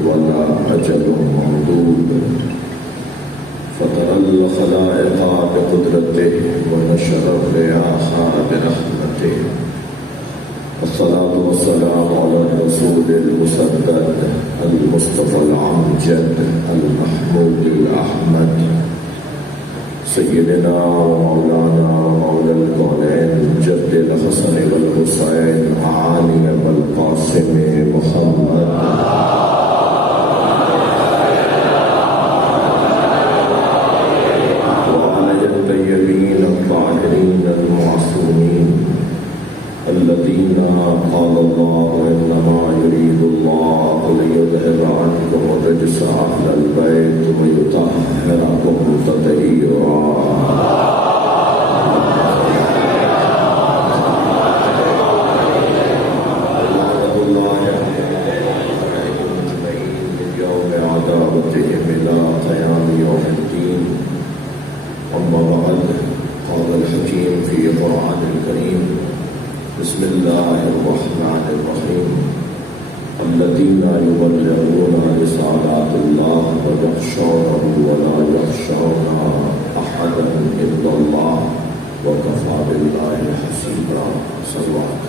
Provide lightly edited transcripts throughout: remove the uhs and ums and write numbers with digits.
ولا أجل ممدود فطر الخلائق بقدرته ونشر الرياح برحمته والصلاة والسلام على الرسول المسدد المصطفى الأمجد المحمود الأحمد سيدنا ومولانا ومولى الكونين جد الحسن والحسين علي والقاسم محمد وعلى الطيبين الطاهرين المعصومين الذين قال الله إنما يريد الله ليذهب عنكم الرجس أهل البيت ويطهركم تطهيرا الله يوم عداوتهم إلى قيام يوم الدين أما بعد قال الحكيم في القرآن الكريم بسم الله الرحمن الرحيم الذين يبلغون رسالات الله ويخشونه ولا يخشون أحدا إلا الله وكفى بالله حسيبا صلوات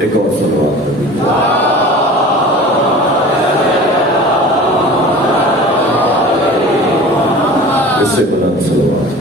ایک اور صلوات نبی اس سے بلند صلوات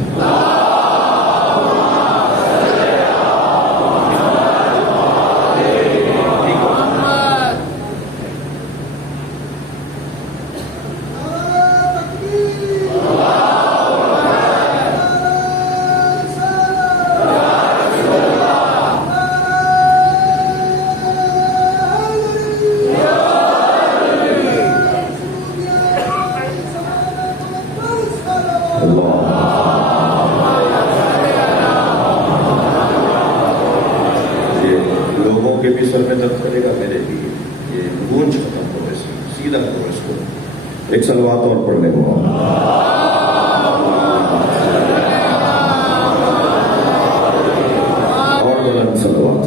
ایک صلوات اور پڑھ لیں اور بلند صلوات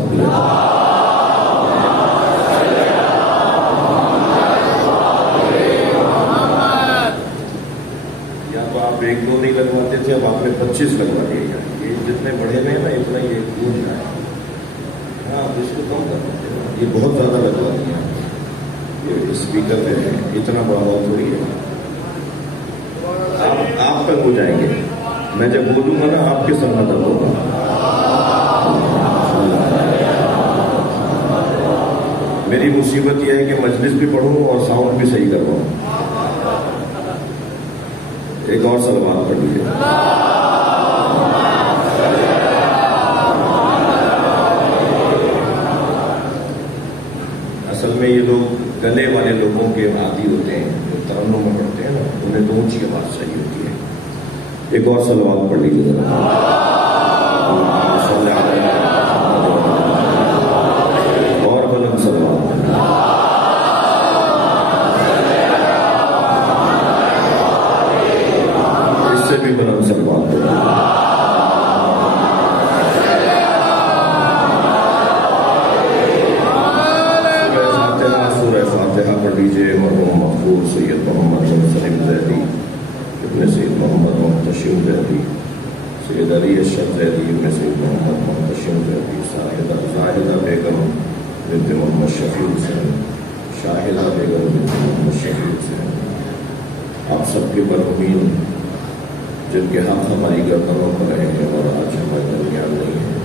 یا تو آپ ایک دو نہیں لگواتے تھے اب آپ نے 25 لگوا دیے یہ جتنے بڑھے ہوئے ہیں نا اتنا یہ گونج رہا ہے ہاں اس کو کم کر دیتے ہیں یہ بہت زیادہ لگوا دیا اسپیکر پہ ہے اتنا بڑا ہوا تھوڑی ہے آپ تک ہو جائیں گے میں جب بولوں گا نا آپ کے سامنے تک ہوگا میری مصیبت یہ ہے کہ مجلس بھی پڑھوں اور ساؤنڈ بھی صحیح کرواؤں ایک اور صلوات پڑھ لیجیے اصل میں یہ لوگ گلے والے لوگوں کے عادی ہوتے ہیں جو ترنم میں پڑھتے ہیں نا انہیں تو اونچی آواز صحیح ہوتی ہے ایک اور صلوات پڑھ لیجیے اور بلند صلوات اس سے بھی بلند صلوات پڑھ لیجیے مرحوم مقبول سید محمد سلیم زیدی ابن سید محمد محتشم زیدی سید علی اشرف زیدی ابن سید محمد محتشم زیدی زاہدہ بیگم بنت محمد شفیع حسین شاہدہ بیگم بنت محمد شفیع حسین آپ سب کے مرحومین جن کے حق ہماری گردنوں پر رہے ہیں اور آج ہمارے درمیان نہیں ہیں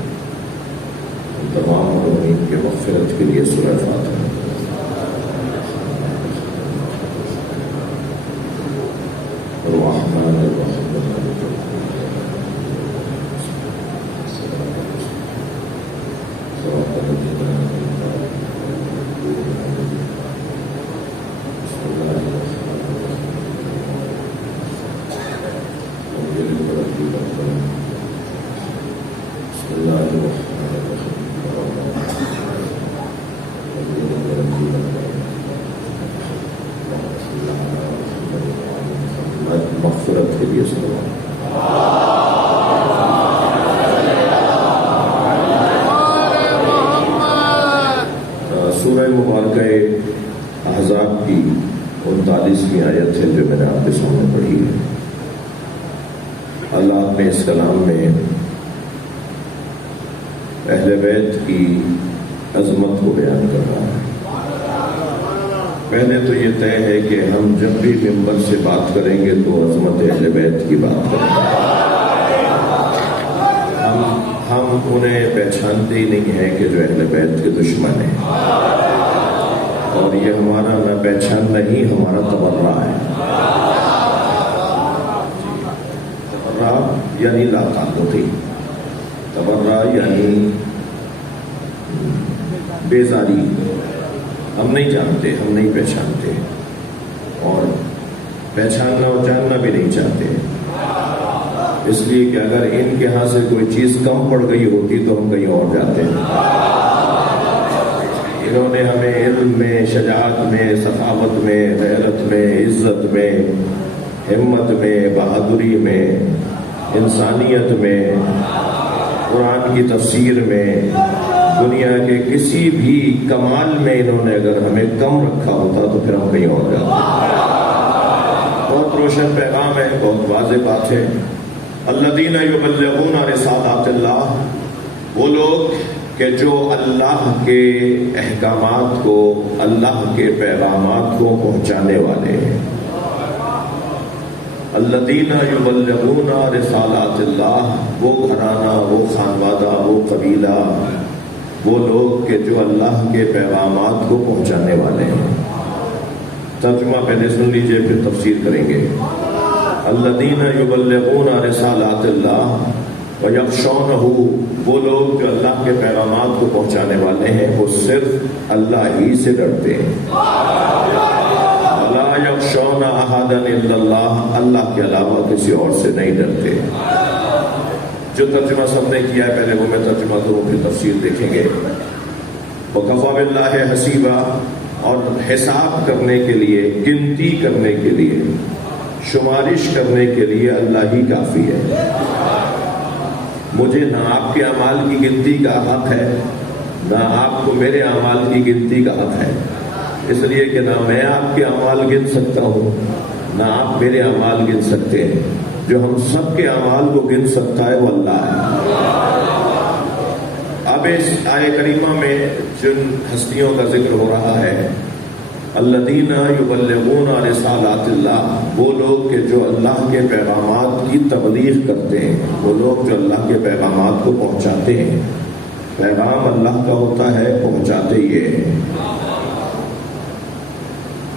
ان تمام مرحومین کے مغفرت کے لیے سورہ فاتحہ الرحمن الرحیم مغفرت کے لیے 42ویں آیت ہے جو میں نے آپ کے سامنے پڑھی ہے۔ اللہ اپنے اس کلام میں اہل بیت کی عظمت کو بیان کر رہا ہے۔ پہلے تو یہ طے ہے کہ ہم جب بھی ممبر سے بات کریں گے تو عظمت اہل بیت کی بات کریں گے۔ ہم انہیں پہچانتے ہی نہیں ہیں کہ جو اہل بیت کے دشمن ہیں، اور یہ ہمارا نہ پہچاننا ہی ہمارا تبرہ ہے۔ تبرہ یعنی لا تعلقی، تبرہ یعنی بیزاری، ہم نہیں جانتے، ہم نہیں پہچانتے، اور پہچاننا اور جاننا بھی نہیں چاہتے، اس لیے کہ اگر ان کے ہاں سے کوئی چیز کم پڑ گئی ہوتی تو ہم کہیں اور جاتے ہیں۔ انہوں نے ہمیں علم میں، شجاعت میں، سخاوت میں، غیرت میں، عزت میں، ہمت میں، بہادری میں، انسانیت میں، قرآن کی تفسیر میں، دنیا کے کسی بھی کمال میں انہوں نے اگر ہمیں کم رکھا ہوتا تو پھر ہم کہیں اور جاتے۔ بہت روشن پیغام ہے، بہت واضح بات ہے۔ الذین یبلغون رسالات اللہ، وہ لوگ کہ جو اللہ کے احکامات کو، اللہ کے پیغامات کو پہنچانے والے ہیں۔ الذین یبلغون رسالات اللہ، وہ گھرانہ، وہ خانوادہ، وہ قبیلہ، وہ لوگ کہ جو اللہ کے پیغامات کو پہنچانے والے ہیں۔ ترجمہ پہلے سن لیجئے پھر تفسیر کریں گے۔ الذین یبلغون رسالات اللہ ویخشونہ، وہ لوگ جو اللہ کے پیغامات کو پہنچانے والے ہیں وہ صرف اللہ ہی سے ڈرتے ہیں۔ ولا یخشون احدا الا اللہ، اللہ کے علاوہ کسی اور سے نہیں ڈرتے۔ جو ترجمہ سب نے کیا ہے پہلے وہ میں ترجمہ کروں پھر تفسیر دیکھیں گے۔ وکفی باللہ حسیبا، اور حساب کرنے کے لیے، گنتی کرنے کے لیے، شمارش کرنے کے لیے اللہ ہی کافی ہے۔ مجھے نہ آپ کے اعمال کی گنتی کا حق ہے، نہ آپ کو میرے اعمال کی گنتی کا حق ہے، اس لیے کہ نہ میں آپ کے اعمال گن سکتا ہوں، نہ آپ میرے اعمال گن سکتے ہیں۔ جو ہم سب کے اعمال کو گن سکتا ہے وہ اللہ ہے۔ اب اس آیہ کریمہ میں جن ہستیوں کا ذکر ہو رہا ہے، الذین یبلغون رسالات اللہ، وہ لوگ کہ جو اللہ کے پیغامات کی تبلیغ کرتے ہیں، وہ لوگ جو اللہ کے پیغامات کو پہنچاتے ہیں۔ پیغام اللہ کا ہوتا ہے، پہنچاتے یہ ہیں۔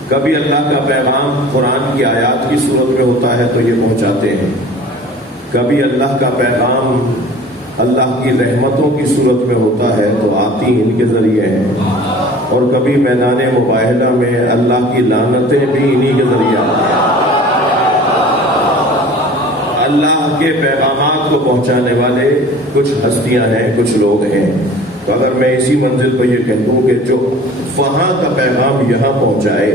کبھی اللہ کا پیغام قرآن کی آیات کی صورت میں ہوتا ہے تو یہ پہنچاتے ہیں، کبھی اللہ کا پیغام اللہ کی رحمتوں کی صورت میں ہوتا ہے تو آتی ان کے ذریعے ہیں، اور کبھی میدان مباہلہ میں اللہ کی لعنتیں بھی انہی کے ذریعے آتی ہیں۔ اللہ کے پیغامات کو پہنچانے والے کچھ ہستیاں ہیں، کچھ لوگ ہیں۔ تو اگر میں اسی منزل پر یہ کہہ دوں کہ جو وہاں کا پیغام یہاں پہنچائے،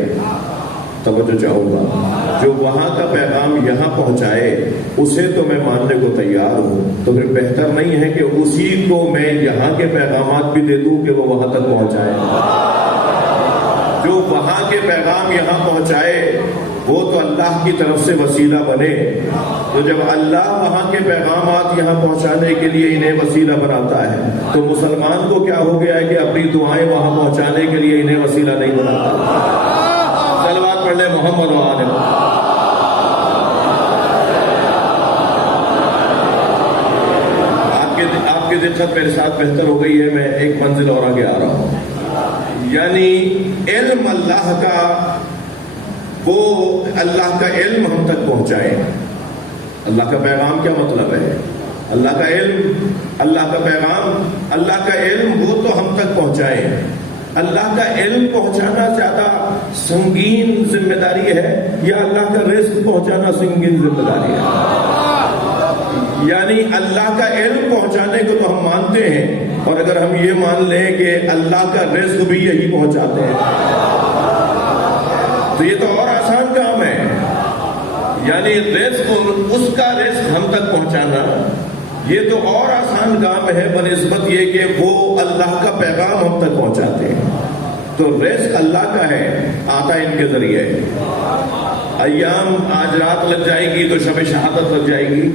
توجہ چاہوں گا، جو وہاں کا پیغام یہاں پہنچائے اسے تو میں ماننے کو تیار ہوں، تو پھر بہتر نہیں ہے کہ اسی کو میں یہاں کے پیغامات بھی دے دوں کہ وہ وہاں تک پہنچائے؟ جو وہاں کے پیغام یہاں پہنچائے وہ تو اللہ کی طرف سے وسیلہ بنے، تو جب اللہ وہاں کے پیغامات یہاں پہنچانے کے لیے انہیں وسیلہ بناتا ہے تو مسلمان کو کیا ہو گیا ہے کہ اپنی دعائیں وہاں پہنچانے کے لیے انہیں وسیلہ نہیں بناتا؟ صلوات پڑھ لیں محمد و آل محمد۔ آپ کی دقت میرے ساتھ بہتر ہو گئی ہے، میں ایک منزل اور آگے آ رہا ہوں۔ یعنی علم اللہ کا، وہ اللہ کا علم ہم تک پہنچائے۔ اللہ کا پیغام کیا مطلب ہے؟ اللہ کا علم، اللہ کا پیغام، اللہ کا علم وہ تو ہم تک پہنچائے۔ اللہ کا علم پہنچانا زیادہ سنگین ذمہ داری ہے یا اللہ کا رزق پہنچانا سنگین ذمہ داری ہے؟ یعنی اللہ کا علم پہنچانے کو تو ہم مانتے ہیں، اور اگر ہم یہ مان لیں کہ اللہ کا رزق بھی یہی پہنچاتے ہیں تو یہ تو اور آسان کام ہے۔ یعنی رزق، اس کا رزق ہم تک پہنچانا یہ تو اور آسان کام ہے بنسبت یہ کہ وہ اللہ کا پیغام ہم تک پہنچاتے ہیں۔ تو رزق اللہ کا ہے، آتا ان کے ذریعے، ایام آج رات لگ جائے گی تو شب شہادت لگ جائے گی.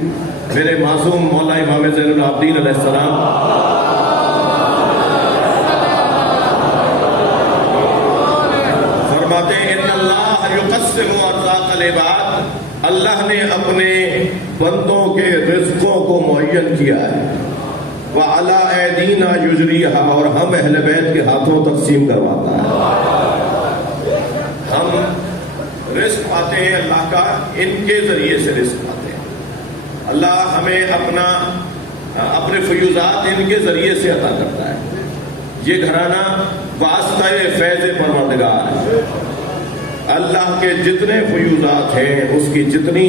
میرے معصوم مولا امام زین العابدین علیہ السلام فرماتے ہیں ان اللہ یقسم ارزاق العباد، اللہ نے اپنے بندوں کے رزقوں کو معین کیا ہے. وعلی ایدینا یجریھا، اور ہم اہل بیت کے ہاتھوں تقسیم کرواتا ہے. ہم رزق پاتے ہیں اللہ کا، ان کے ذریعے سے رزق پاتے ہیں. اللہ ہمیں اپنے فیوزات ان کے ذریعے سے عطا کرتا ہے. یہ گھرانہ واسطہ فیض پروردگار ہے. اللہ کے جتنے فیوزات ہیں، اس کی جتنی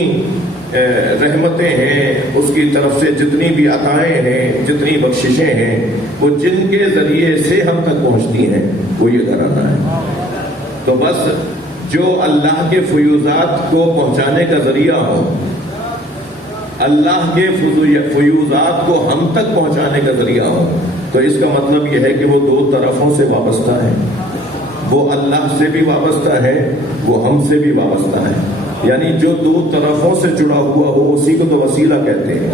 رحمتیں ہیں، اس کی طرف سے جتنی بھی عطائیں ہیں، جتنی بخششیں ہیں، وہ جن کے ذریعے سے ہم تک پہنچتی ہیں وہ یہ گھرانہ ہے. تو بس جو اللہ کے فیوزات کو پہنچانے کا ذریعہ ہو، اللہ کے فیوزات کو ہم تک پہنچانے کا ذریعہ ہو، تو اس کا مطلب یہ ہے کہ وہ دو طرفوں سے وابستہ ہے. وہ اللہ سے بھی وابستہ ہے، وہ ہم سے بھی وابستہ ہے. یعنی جو دو طرفوں سے جڑا ہوا ہو اسی کو تو وسیلہ کہتے ہیں.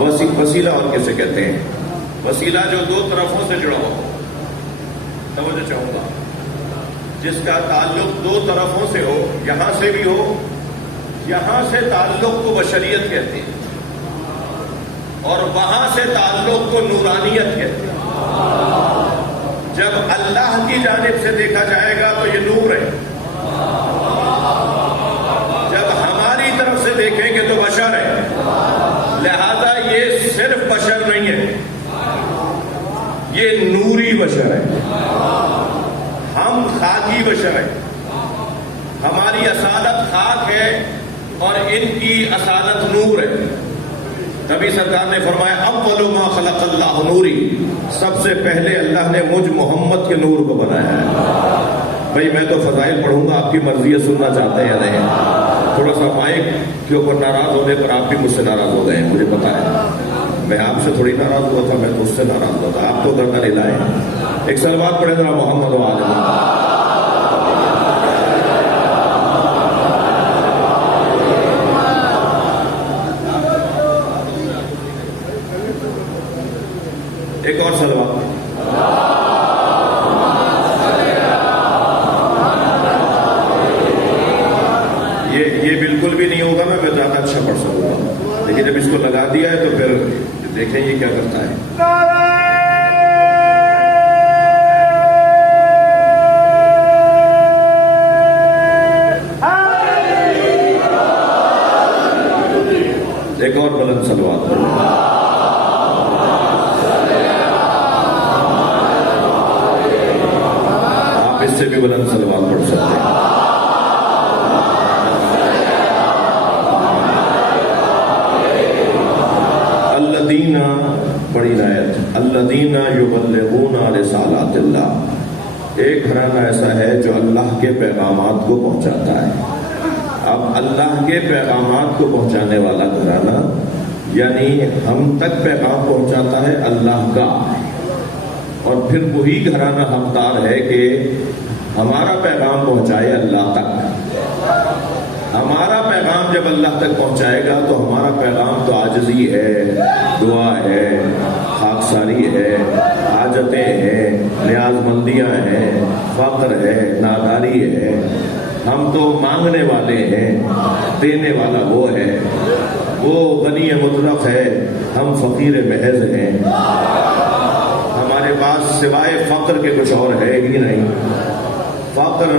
وسیلہ اور کیسے کہتے ہیں؟ وسیلہ جو دو طرفوں سے جڑا ہو. توجہ چاہوں گا، جس کا تعلق دو طرفوں سے ہو، یہاں سے بھی ہو، یہاں سے تعلق کو بشریت کہتے ہیں اور وہاں سے تعلق کو نورانیت کہتے ہیں. جب اللہ کی جانب سے دیکھا جائے گا تو یہ نور ہے، جب ہماری طرف سے دیکھیں گے تو بشر ہے. لہذا یہ صرف بشر نہیں ہے، یہ نوری بشر ہے. ہم خاکی بشر ہیں، ہماری اصالت خاک ہے اور ان کی اصالت نور ہے. کبھی سرکار نے فرمایا اول ما خلق اللہ نوری، سب سے پہلے اللہ نے مجھ محمد کے نور کو بنایا ہے. بھائی میں تو فضائل پڑھوں گا، آپ کی مرضی ہے سننا چاہتے ہیں یا نہیں. تھوڑا سا مائک کے اوپر ناراض ہونے پر آپ بھی مجھ سے ناراض ہو گئے ہیں، مجھے پتا ہے. میں آپ سے تھوڑی ناراض ہوا تھا، میں تو اس سے ناراض ہوا تھا. آپ تو گردن نہیں لائے. ایک صلوات پڑھیں ذرا محمد و آل محمد. ایک اور صلوات. یہ بالکل بھی نہیں ہوگا میں زیادہ اچھا پڑھ سکوں گا، لیکن جب اس کو لگا دیا ہے تو پھر دیکھیں یہ کیا کرتا ہے. ایک اور بلند صلوات پڑھیں. آپ اس سے بھی بلند صلوات پڑھ سکتے ہیں. الذین، بڑی آیت، الذین یبلغون رسالات اللہ. ایک گھرانہ ایسا ہے جو اللہ کے پیغامات کو پہنچاتا ہے. اب اللہ کے پیغامات کو پہنچانے والا گھرانہ یعنی ہم تک پیغام پہنچاتا ہے اللہ کا، اور پھر وہی گھرانہ حقدار ہے کہ ہمارا پیغام پہنچائے اللہ تک. ہمارا پیغام جب اللہ تک پہنچائے گا تو ہمارا پیغام تو عاجزی ہے، دعا ہے، خاکساری ہے، حاجتیں ہیں، نیاز مندیاں ہیں، فقر ہے، ناداری ہے. ہم تو مانگنے والے ہیں، دینے والا وہ ہے، وہ غنی مطلق ہے، ہم فقیر محض ہیں. ہمارے پاس سوائے فقر کے کچھ اور ہے ہی نہیں. فقر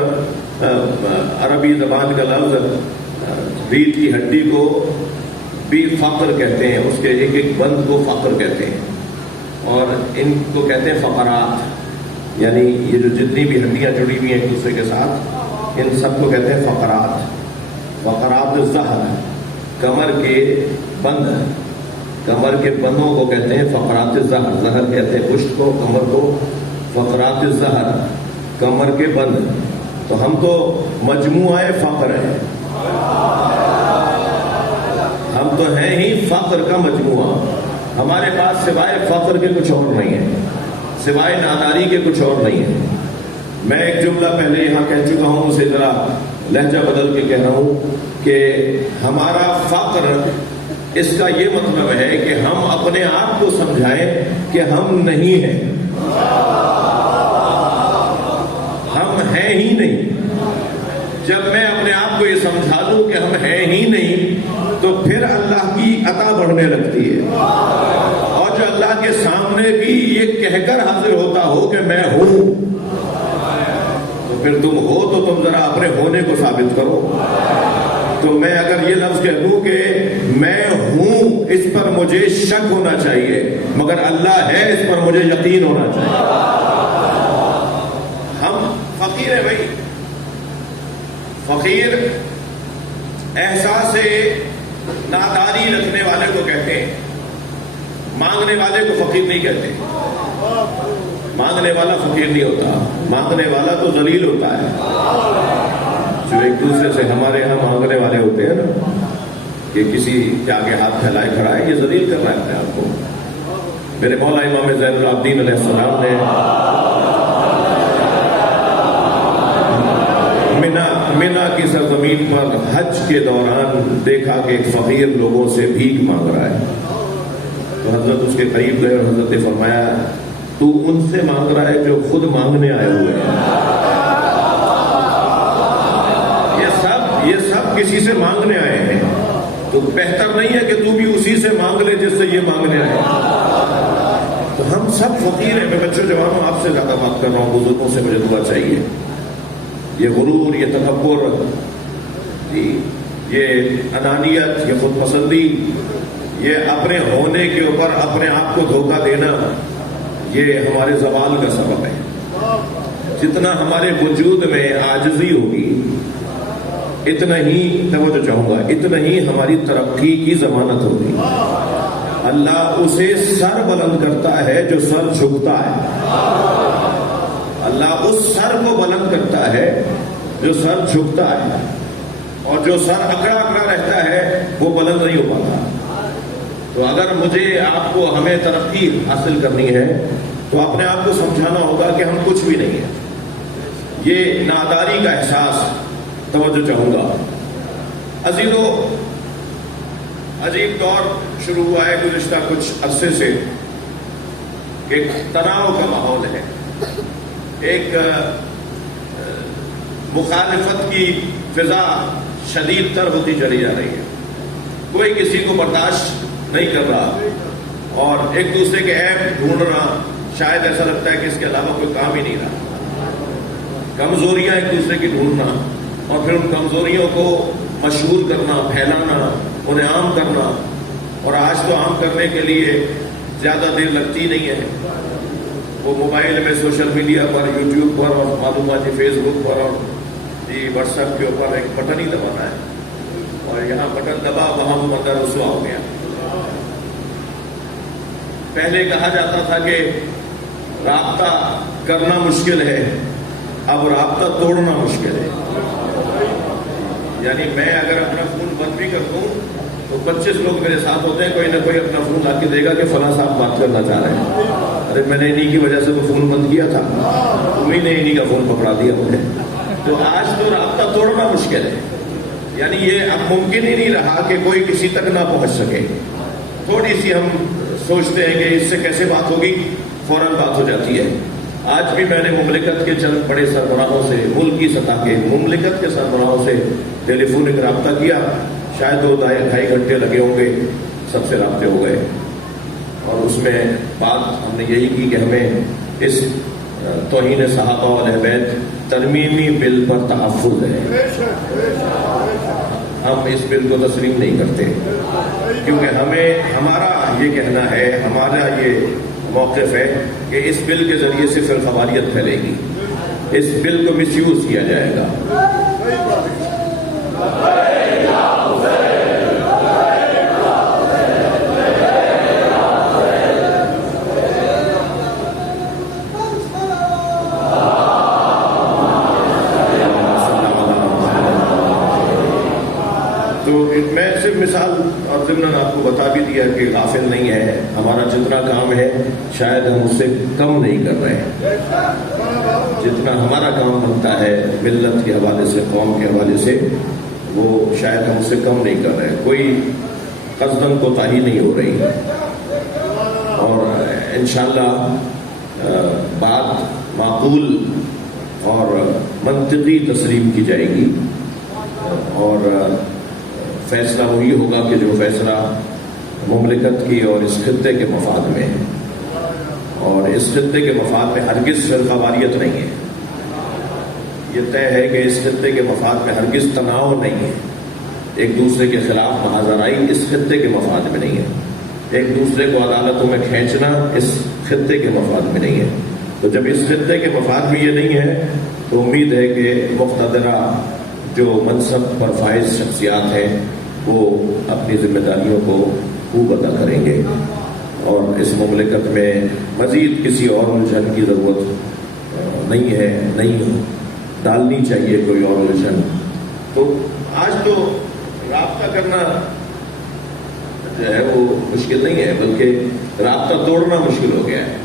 عربی زبان کا لفظ، ریڑھ کی ہڈی کو بھی فقر کہتے ہیں، اس کے ایک ایک بند کو فقر کہتے ہیں، اور ان کو کہتے ہیں فقرات. یعنی یہ جو جتنی بھی ہڈیاں جڑی ہوئی ہیں ایک دوسرے کے ساتھ، ان سب کو کہتے ہیں فقرات. فقرات الظہر، کمر کے بند، کمر کے بندوں کو کہتے ہیں فقرات الظہر. ظہر کہتے ہیں پشت کو، کمر کو فقرات الظہر، کمر کے بند. تو ہم تو مجموعہ فقر ہیں، ہم تو ہیں ہی فقر کا مجموعہ. ہمارے پاس سوائے فقر کے کچھ اور نہیں ہے، سوائے ناداری کے کچھ اور نہیں ہے. میں ایک جملہ پہلے یہاں کہہ چکا ہوں، اسے ذرا لہجہ بدل کے کہہ رہا ہوں کہ ہمارا فقر اس کا یہ مطلب ہے کہ ہم اپنے آپ کو سمجھائیں کہ ہم نہیں ہیں، ہم ہیں ہی نہیں۔ جب میں اپنے آپ کو یہ سمجھا دوں کہ ہم ہیں ہی نہیں تو پھر اللہ کی عطا بڑھنے لگتی ہے، اور جو اللہ کے سامنے بھی یہ کہہ کر حاضر ہوتا ہو کہ میں ہوں، تو پھر تم ہو تو تم ذرا اپنے ہونے کو ثابت کرو۔ تو میں اگر یہ لفظ کہہ دوں کہ میں ہوں، اس پر مجھے شک ہونا چاہیے، مگر اللہ ہے اس پر مجھے یقین ہونا چاہیے۔ ہم فقیر ہیں بھائی، فقیر احساس ناداری رکھنے والے کو کہتے ہیں، مانگنے والے کو فقیر نہیں کہتے۔ مانگنے والا فقیر نہیں ہوتا، مانگنے والا تو ذلیل ہوتا ہے۔ جو ایک دوسرے سے ہمارے یہاں مانگنے والے ہوتے ہیں نا، کہ کسی کے آگے ہاتھ پھیلائے کھڑا ہے، یہ ذلیل کر رہا ہے اپنے آپ کو۔ میرے مولا امام زین العابدین علیہ السلام نے مینا کی سرزمین پر حج کے دوران دیکھا کہ ایک فقیر لوگوں سے بھیک مانگ رہا ہے، تو حضرت اس کے قریب گئے اور حضرت نے فرمایا تو ان سے مانگ رہا ہے جو خود مانگنے آئے ہوئے ہیں۔ یہ سب کسی سے مانگنے آئے ہیں، تو بہتر نہیں ہے کہ تو بھی اسی سے مانگ لے جس سے یہ مانگنے آئے۔ تو ہم سب فقیر ہیں۔ میں بچوں جوانوں آپ سے زیادہ بات کر رہا ہوں، بزرگوں سے مجھے دعا چاہیے۔ یہ غرور، یہ تکبر، یہ انانیت، یہ خود پسندی، یہ اپنے ہونے کے اوپر اپنے آپ کو دھوکہ دینا، یہ ہمارے زوال کا سبب ہے۔ جتنا ہمارے وجود میں عاجزی ہوگی، اتنا ہی توجہ چاہوں گا، اتنا ہی ہماری ترقی کی ضمانت ہوگی۔ اللہ اسے سر بلند کرتا ہے جو سر جھکتا ہے۔ اللہ اس سر کو بلند کرتا ہے جو سر جھکتا ہے، اور جو سر اکڑا اکڑا رہتا ہے وہ بلند نہیں ہو پاتا۔ تو اگر مجھے آپ کو ہمیں ترقی حاصل کرنی ہے تو اپنے آپ کو سمجھانا ہوگا کہ ہم کچھ بھی نہیں ہیں۔ یہ ناداری کا احساس توجہ چاہوں گا۔ عزیزو، عجیب دور شروع ہوا ہے گزشتہ کچھ عرصے سے کہ تناؤ کا ماحول ہے، ایک مخالفت کی فضا شدید تر ہوتی چلی جا رہی ہے، کوئی کسی کو برداشت نہیں کر رہا، اور ایک دوسرے کے عیب ڈھونڈنا، شاید ایسا لگتا ہے کہ اس کے علاوہ کوئی کام ہی نہیں رہا۔ کمزوریاں ایک دوسرے کی ڈھونڈنا، اور پھر ان کمزوریوں کو مشہور کرنا، پھیلانا، انہیں عام کرنا۔ اور آج تو عام کرنے کے لیے زیادہ دیر لگتی نہیں ہے، وہ موبائل میں سوشل میڈیا پر، یوٹیوب پر، اور معلوماتی فیس بک پر اور واٹس ایپ کے اوپر ایک بٹن ہی دبانا ہے، اور یہاں بٹن دبا وہاں وہ بندہ رسوا ہو گیا۔ پہلے کہا جاتا تھا کہ رابطہ کرنا مشکل ہے، اب رابطہ توڑنا مشکل ہے۔ یعنی میں اگر اپنا فون بند بھی کر دوں تو 25 لوگ میرے ساتھ ہوتے ہیں، کوئی نہ کوئی اپنا فون لا کے دے گا کہ فلاں صاحب بات کرنا چاہ رہے ہیں۔ ارے میں نے انہی کی وجہ سے تو فون بند کیا تھا، تمہیں نے انہی کا فون پکڑا دیا مجھے۔ تو آج تو رابطہ توڑنا مشکل ہے، یعنی یہ اب ممکن ہی نہیں رہا کہ کوئی کسی تک نہ پہنچ سکے۔ تھوڑی سی ہم سوچتے ہیں کہ اس سے کیسے بات ہوگی، فوراً بات ہو جاتی ہے۔ آج بھی میں نے مملکت کے چند بڑے سربراہوں سے، ملک کی سطح کے مملکت کے سربراہوں سے ٹیلی فونک رابطہ کیا، شاید 2-2.5 گھنٹے لگے ہوں گے، سب سے رابطے ہو گئے، اور اس میں بات ہم نے یہی کی کہ ہمیں اس توہین صحابہ و اہل بیت ترمیمی بل پر تحفظ ہے۔ ہم اس بل کو تسلیم نہیں کرتے، کیونکہ ہمارا یہ کہنا ہے، ہمارا یہ موقف ہے کہ اس بل کے ذریعے سے پھر خواریت پھیلے گی، اس بل کو مس یوز کیا جائے گا۔ تو میں صرف مثال اور ضمن آپ کو بتا بھی دیا کہ غافل نہیں ہے، ہمارا جتنا کام کام ہے شاید ہم اس سے کم نہیں کر رہے ہیں. جتنا ہمارا کام بنتا ہے ملت کے حوالے سے، قوم کے حوالے سے، وہ شاید ہم اس سے کم نہیں کر رہے ہیں. کوئی قصداً کوتاہی نہیں ہو رہی، اور انشاءاللہ بات معقول اور منطقی تسلیم کی جائے گی، اور فیصلہ وہی ہوگا کہ جو فیصلہ مملکت کی اور اس خطے کے مفاد میں ہے. اور اس خطے کے مفاد میں ہرگز فرقہ واریت نہیں ہے. یہ طے ہے کہ اس خطے کے مفاد میں ہرگز تناؤ نہیں ہے. ایک دوسرے کے خلاف محاذ آرائی اس خطے کے مفاد میں نہیں ہے. ایک دوسرے کو عدالتوں میں کھینچنا اس خطے کے مفاد میں نہیں ہے. تو جب اس خطے کے مفاد میں یہ نہیں ہے تو امید ہے کہ مقتدرہ جو منصب پر فائز شخصیات ہیں وہ اپنی ذمہ داریوں کو خوب ادا کریں گے، اور اس مملکت میں مزید کسی اور الجھن کی ضرورت نہیں ہے، نہیں ڈالنی چاہیے کوئی اور الجھن. تو آج تو رابطہ کرنا جو ہے وہ مشکل نہیں ہے، بلکہ رابطہ توڑنا مشکل ہو گیا ہے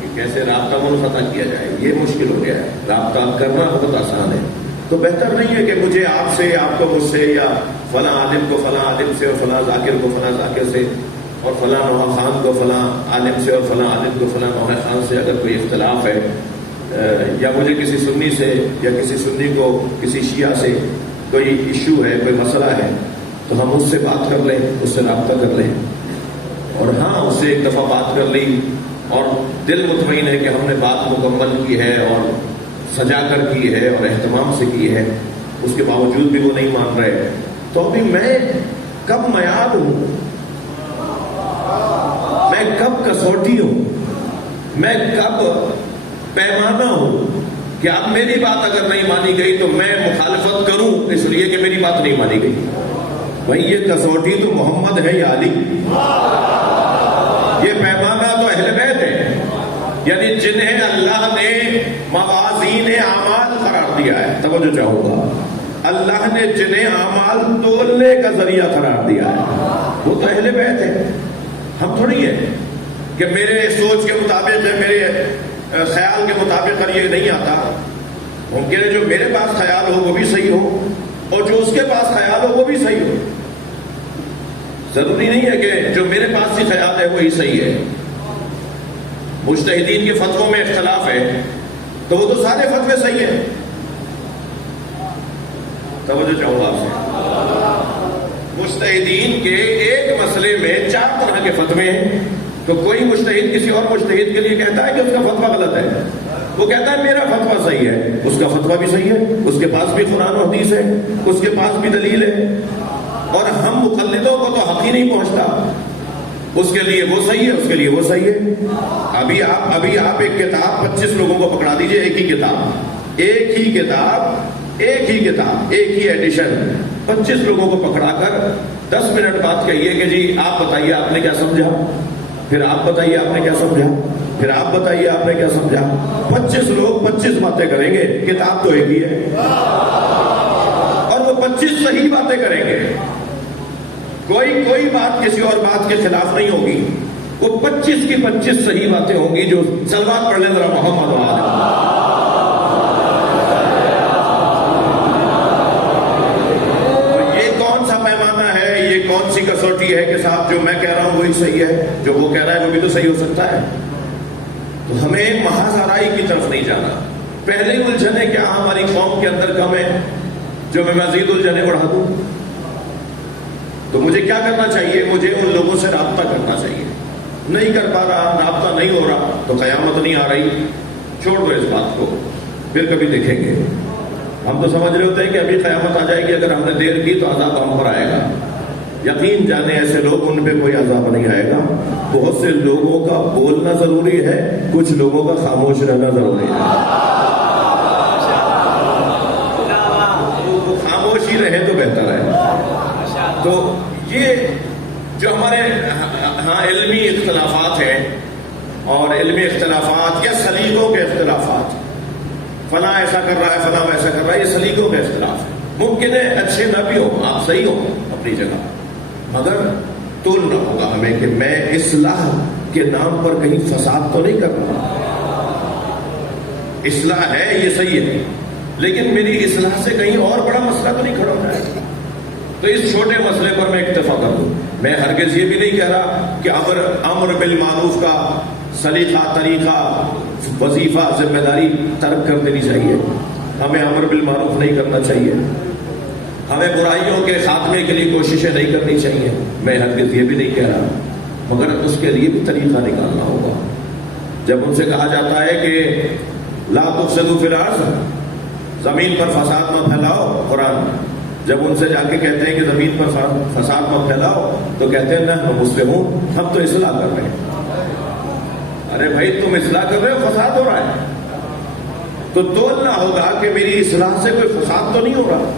کہ کیسے رابطہ منقطع کیا جائے، یہ مشکل ہو گیا ہے. رابطہ کرنا بہت آسان ہے. تو بہتر نہیں ہے کہ مجھے آپ سے، آپ کو مجھ سے، یا فلاں عالم کو فلاں عالم سے، اور فلاں ذاکر کو فلاں ذاکر سے، اور فلاں نوحہ خان کو فلاں عالم سے، اور فلاں عالم کو فلاں نوحہ خان سے اگر کوئی اختلاف ہے، یا مجھے کسی سنی سے یا کسی سنی کو کسی شیعہ سے کوئی ایشو ہے، کوئی مسئلہ ہے، تو ہم اس سے بات کر لیں، اس سے رابطہ کر لیں. اور ہاں اس سے ایک دفعہ بات کر لی اور دل مطمئن ہے کہ ہم نے بات مکمل کی ہے اور سجا کر کی ہے اور اہتمام سے کی ہے، اس کے باوجود بھی وہ نہیں مان رہے، تو ابھی میں کب میعاد ہوں، میں کب کسوٹی ہوں، میں کب پیمانہ ہوں کہ اب میری بات اگر نہیں مانی گئی تو میں مخالفت کروں اس لیے کہ میری بات نہیں مانی گئی. بھائی یہ کسوٹی تو محمد ہے یا علی، یہ پیمانہ تو اہل بیت ہے، یعنی جنہیں اللہ نے موازین اعمال قرار دیا ہے. توجہ چاہوں گا، اللہ نے جنہیں اعمال تولنے کا ذریعہ قرار دیا ہے وہ تو اہل بیت ہے. ہم تھوڑی ہے کہ میرے سوچ کے مطابق ہے، میرے خیال کے مطابق اگر یہ نہیں آتا. ممکن ہے جو میرے پاس خیال ہو وہ بھی صحیح ہو، اور جو اس کے پاس خیال ہو وہ بھی صحیح ہو. ضروری نہیں ہے کہ جو میرے پاس ہی خیال ہے وہی صحیح ہے. مجتہدین کے فتووں میں اختلاف ہے تو وہ تو سارے فتوے صحیح ہیں. توجہ چاہوں گا آپ سے، مجتہدین کے ایک مسئلے میں 4 طرح کے فتوے ہیں. تو کوئی مجتہد کسی اور مجتہد کے لیے کہتا ہے کہ اس کا فتویٰ غلط ہے، وہ کہتا ہے میرا فتویٰ صحیح ہے، اس کا فتویٰ بھی صحیح ہے، اس کے پاس بھی قرآن و حدیث ہے، اس کے پاس بھی دلیل ہے. اور ہم مقلدوں کو تو حق ہی نہیں پہنچتا، اس کے لیے وہ صحیح ہے، اس کے لیے وہ صحیح ہے. ابھی آپ ایک کتاب 25 لوگوں کو پکڑا دیجئے، ایک ہی کتاب، ایک ہی کتاب، ایک ہی کتاب، ایک ہی ایڈیشن، 25 لوگوں کو پکڑا کر 10 منٹ بعد کہیے کہ جی آپ بتائیے آپ نے کیا سمجھا، پھر آپ بتائیے آپ نے کیا سمجھا، پھر آپ بتائیے آپ نے کیا سمجھا. 25 لوگ 25 باتیں کریں گے، کتاب تو ایک ہی ہے، اور وہ 25 صحیح باتیں کریں گے. کوئی بات کسی اور بات کے خلاف نہیں ہوگی. وہ 25 کی 25 صحیح باتیں ہوں گی. جو سلوات پڑھ لیں ذرا محمد و آل. کون سی کسوٹی ہے کہ صاحب جو میں کہہ رہا ہوں وہی صحیح ہے، جو وہ کہہ رہا ہے وہ بھی تو صحیح ہو سکتا ہے. تو ہمیں محض آرائی کی طرف نہیں جانا. پہلے الجھنیں کیا ہماری قوم کے اندر کم ہے جو میں مزید الجھنیں بڑھا دوں؟ تو مجھے کیا کرنا چاہیے؟ مجھے ان لوگوں سے رابطہ کرنا چاہیے. نہیں کر پا رہا، رابطہ نہیں ہو رہا تو قیامت نہیں آ رہی. چھوڑ دو اس بات کو، پھر کبھی دیکھیں گے. ہم تو سمجھ رہے ہوتے ہیں کہ ابھی قیامت آ جائے گی، اگر ہم نے دیر کی تو عذاب ہم پر آئے گا. یقین جانے ایسے لوگ، ان پہ کوئی عذاب نہیں آئے گا. بہت سے لوگوں کا بولنا ضروری ہے، کچھ لوگوں کا خاموش رہنا ضروری ہے. وہ خاموش ہی رہے تو بہتر ہے. تو یہ جو ہمارے ہاں علمی اختلافات ہیں، اور علمی اختلافات یا سلیقوں کے اختلافات، فلاں ایسا کر رہا ہے فلاں ویسا کر رہا ہے، یہ سلیقوں کے اختلاف ہے. ممکن ہے اچھے نہ بھی ہوں، آپ صحیح ہوں اپنی جگہ، مگر تولنا ہوگا ہمیں کہ میں اصلاح کے نام پر کہیں فساد تو نہیں کرنا. اصلاح ہے یہ صحیح ہے، لیکن میری اصلاح سے کہیں اور بڑا مسئلہ تو نہیں کھڑا ہونا ہے. تو اس چھوٹے مسئلے پر میں اکتفا کر دوں. میں ہرگز یہ بھی نہیں کہہ رہا کہ امر بالمعروف کا سلیقہ، طریقہ، وظیفہ، ذمہ داری ترک کر دینی چاہیے. ہمیں امر بالمعروف نہیں کرنا چاہیے، ہمیں برائیوں کے خاتمے کے لیے کوششیں نہیں کرنی چاہیے. میں ہرگز یہ بھی نہیں کہہ رہا، مگر اس کے لیے بھی طریقہ نکالنا ہوگا. جب ان سے کہا جاتا ہے کہ لا تفسدوا فی الارض، زمین پر فساد مت پھیلاؤ، قرآن جب ان سے جا کے کہتے ہیں کہ زمین پر فساد مت پھیلاؤ، تو کہتے ہیں نحن مصلحون، ہم تو اصلاح کر رہے ہیں. ارے بھائی تم اصلاح کر رہے ہو، فساد ہو رہا ہے، تو تولنا ہوگا کہ میری اصلاح سے کوئی فساد تو نہیں ہو رہا.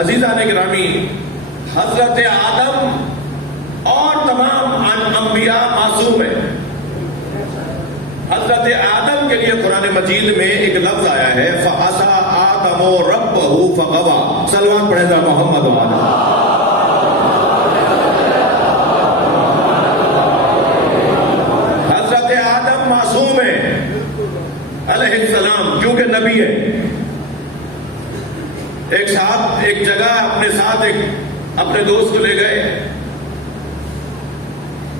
عزیزان گرامی، حضرت آدم اور تمام انبیاء معصوم ہیں. حضرت آدم کے لیے قرآن مجید میں ایک لفظ آیا ہے فَعَصَىٰ آدَمُ رَبَّهُ فَغَوَىٰ. سلوات پڑھیں گا محمد وعلیہ. حضرت آدم معصوم ہیں علیہ السلام، کیونکہ نبی ہے. ایک صاحب ایک جگہ اپنے ساتھ اپنے دوست کو لے گئے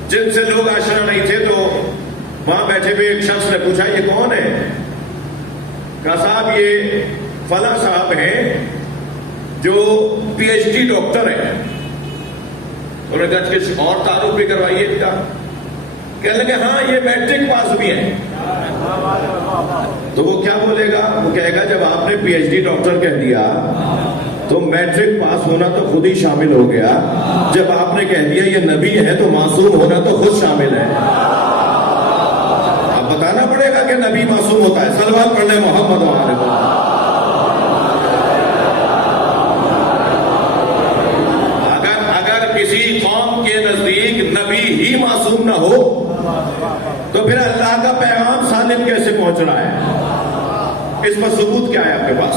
جن سے لوگ آشنا نہیں تھے. تو وہاں بیٹھے ہوئے ایک شخص نے پوچھا یہ کون ہے؟ کہا صاحب یہ فلاں صاحب ہیں جو PhD ڈاکٹر ہیں. انہوں نے کہا کچھ اور تعارف بھی کروائیے کا. کہنے لگے ہاں یہ میٹرک پاس بھی ہیں. تو وہ کیا بولے گا؟ وہ کہے گا جب آپ نے PhD ڈاکٹر کہہ دیا تو میٹرک پاس ہونا تو خود ہی شامل ہو گیا. جب آپ نے کہہ دیا یہ نبی ہے تو معصوم ہونا تو خود شامل ہے. اب بتانا پڑے گا کہ نبی معصوم ہوتا ہے. صلوات پڑھ لیں محمد وعلیہ. اگر کسی قوم کے نزدیک نبی ہی معصوم نہ ہو تو پھر اللہ کا پیغام سالم کیسے پہنچ رہا ہے؟ اس پر ثبوت کیا ہے آپ کے پاس؟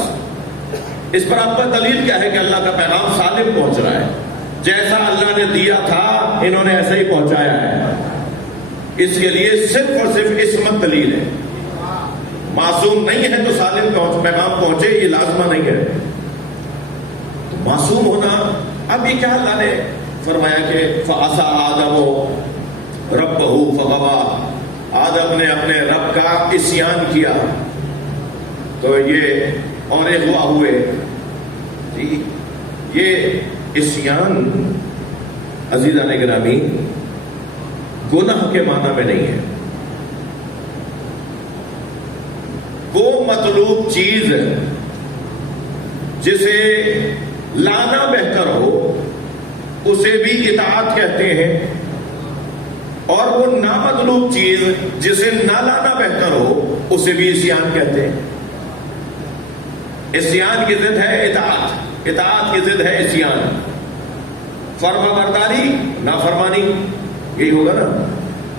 اس پر آپ کا دلیل کیا ہے کہ اللہ کا پیغام سالم پہنچ رہا ہے؟ جیسا اللہ نے دیا تھا انہوں نے ایسا ہی پہنچایا ہے. اس کے لیے صرف اور صرف عصمت دلیل ہے. معصوم نہیں ہے تو سالم پیغام پہنچے یہ لازمہ نہیں ہے. تو معصوم ہونا، اب یہ کیا اللہ نے فرمایا کہ فَعَصَىٰ آدَمُ رَبَّهُ فَغَوَىٰ. آدم نے اپنے رب کا عصیان کیا تو یہ اور اغوا ہوئے. جی یہ عصیان عزیزان گرامی گناہ کے معنی میں نہیں ہے. وہ مطلوب چیز جسے لانا بہتر ہو اسے بھی اطاعت کہتے ہیں، اور وہ نامطلوب چیز جسے نہ لانا بہتر ہو اسے بھی عصیان کہتے ہیں. عصیان کی ضد ہے اطاعت، اطاعت کی ضد ہے عصیان. فرما برداری نافرمانی، یہی ہوگا نا.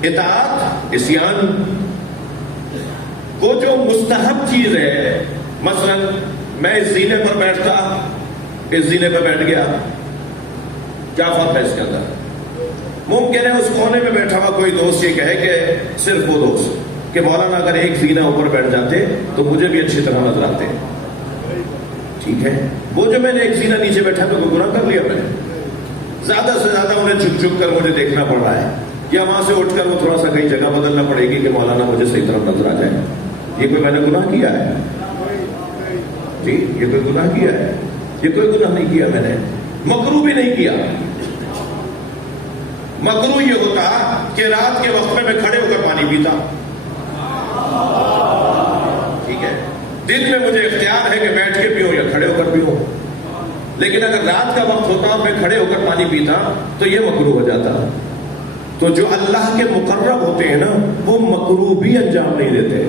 اطاعت عصیان. وہ جو مستحب چیز ہے، مثلا میں اس زینے پر بیٹھتا، اس زینے پر بیٹھ گیا، کیا فرق ہے اس کے اندر؟ ممکن ہے اس کونے میں بیٹھا ہوا کوئی دوست یہ کہے کہ صرف وہ دوست کہ مولانا اگر ایک زینہ اوپر بیٹھ جاتے تو مجھے بھی اچھی طرح نظر آتے. ٹھیک ہے، وہ جو میں نے ایک زینہ نیچے بیٹھا تو گناہ کر لیا میں نے. زیادہ سے زیادہ انہیں جھک جھک کر مجھے دیکھنا پڑ رہا ہے، یا وہاں سے اٹھ کر وہ تھوڑا سا کہیں جگہ بدلنا پڑے گی کہ مولانا مجھے صحیح طرح نظر آ جائے. یہ کوئی میں نے گناہ کیا ہے؟ جی یہ کوئی گناہ کیا ہے؟ یہ کوئی گناہ نہیں کیا میں نے. مکروہ بھی نہیں کیا. مکروہ یہ ہوتا کہ رات کے وقت میں کھڑے ہو کر پانی پیتا. ٹھیک ہے، دن میں مجھے اختیار ہے کہ بیٹھ کے پیوں یا کھڑے ہو کر پیوں. لیکن اگر رات کا وقت ہوتا اور میں کھڑے ہو کر پانی پیتا تو یہ مکروہ ہو جاتا. تو جو اللہ کے مقرب ہوتے ہیں نا وہ مکروہ بھی انجام نہیں دیتے،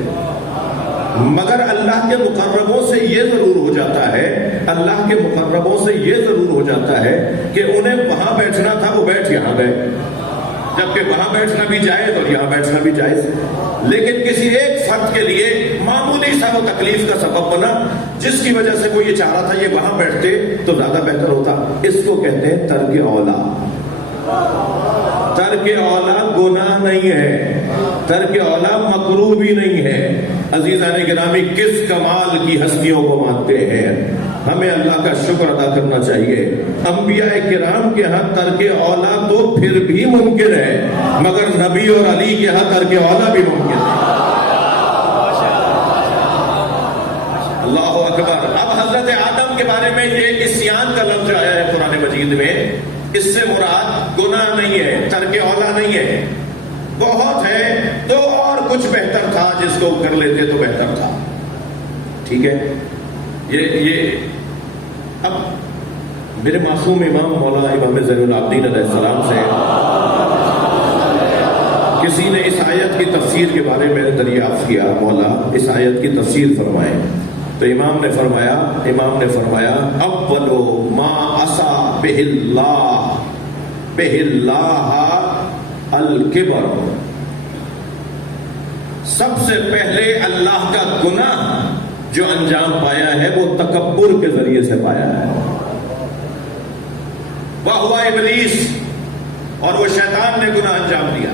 مگر اللہ کے مقربوں سے یہ ضرور ہو جاتا ہے، اللہ کے مقربوں سے یہ ضرور ہو جاتا ہے کہ انہیں وہاں بیٹھنا تھا وہ بیٹھ یہاں گئے، جبکہ وہاں بیٹھنا بھی جائز اور یہاں بیٹھنا بھی جائز. لیکن کسی ایک فرد کے لیے معمولی سا وہ تکلیف کا سبب بنا جس کی وجہ سے وہ یہ چاہ رہا تھا یہ وہاں بیٹھتے تو زیادہ بہتر ہوتا. اس کو کہتے ہیں ترک اولا. ترک اولا گناہ نہیں ہے، ترک اولا مکروہ بھی نہیں ہے۔ عزیزان گرامی، کس کمال کی ہستیوں کو مانتے ہیں؟ ہمیں اللہ کا شکر ادا کرنا چاہیے۔ انبیاء کرام کے ہاں ترک اولا تو پھر بھی ممکن ہے، مگر نبی اور علی کے ہاں ترک اولا بھی ممکن ہے۔ اللہ اکبر۔ اب حضرت آدم کے بارے میں یہ عصیان کا لفظ آیا ہے قرآن مجید میں، اس سے مراد گناہ نہیں ہے، ترک اولا نہیں ہے۔ بہت ہے تو اور کچھ بہتر تھا، جس کو کر لیتے تو بہتر تھا، ٹھیک ہے۔ یہ اب میرے معصوم امام مولا امام زین العابدین علیہ السلام سے کسی نے اس آیت کی تفسیر کے بارے میں دریافت کیا، مولا اس آیت کی تفسیر فرمائیں۔ تو امام نے فرمایا اول ما عصا بہ اللہ الکبر، سب سے پہلے اللہ کا گناہ جو انجام پایا ہے وہ تکبر کے ذریعے سے پایا ہے۔ وہو ابلیس، اور وہ شیطان نے گناہ انجام دیا،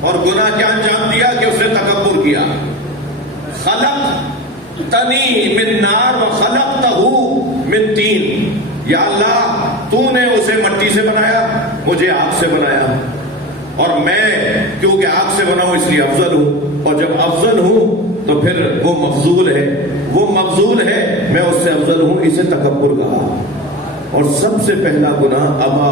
اور گناہ کیا انجام دیا کہ اس نے تکبر کیا۔ خلقتنی من نار وخلقتہ من طین، یا اللہ تو نے اسے مٹی سے بنایا، مجھے آگ سے بنایا، اور میں کیونکہ آگ سے بنا ہوں اس لیے افضل ہوں، اور جب افضل ہوں تو پھر وہ مفضول ہے، میں اس سے افضل ہوں، اسے تکبر کہا۔ اور سب سے پہلا گناہ ابا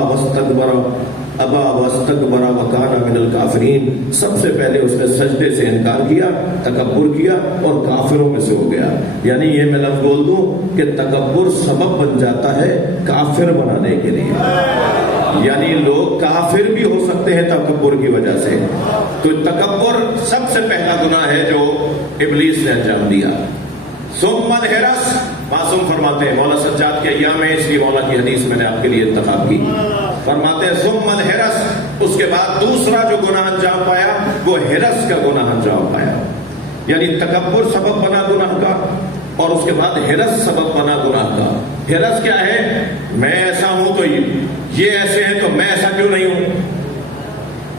واستکبر وکان من الکافرین، سب سے پہلے اس نے سجدے سے انکار کیا، تکبر کیا اور کافروں میں سے ہو گیا۔ یعنی یہ میں لفظ بول دوں کہ تکبر سبب بن جاتا ہے کافر بنانے کے لیے، یعنی لوگ کافر بھی ہو سکتے ہیں تکبر کی وجہ سے۔ تو تکبر سب سے پہلا گناہ ہے جو ابلیس نے انجام دیا۔ ثم الحرص، معصوم فرماتے ہیں، مولا سجاد کے ایام ہے اس لیے مولا کی حدیث میں نے آپ کے لیے انتخاب کی، فرماتے ہیں ثم الحرص، اس کے بعد دوسرا جو گناہ انجام پایا وہ حرص کا گناہ انجام پایا، یعنی تکبر سبب بنا گناہ کا، اور اس کے بعد حرص سبب بنا گناہ کا۔ حرص کیا ہے؟ میں ایسا ہوں تو یہ ایسے ہیں تو میں ایسا کیوں نہیں ہوں؟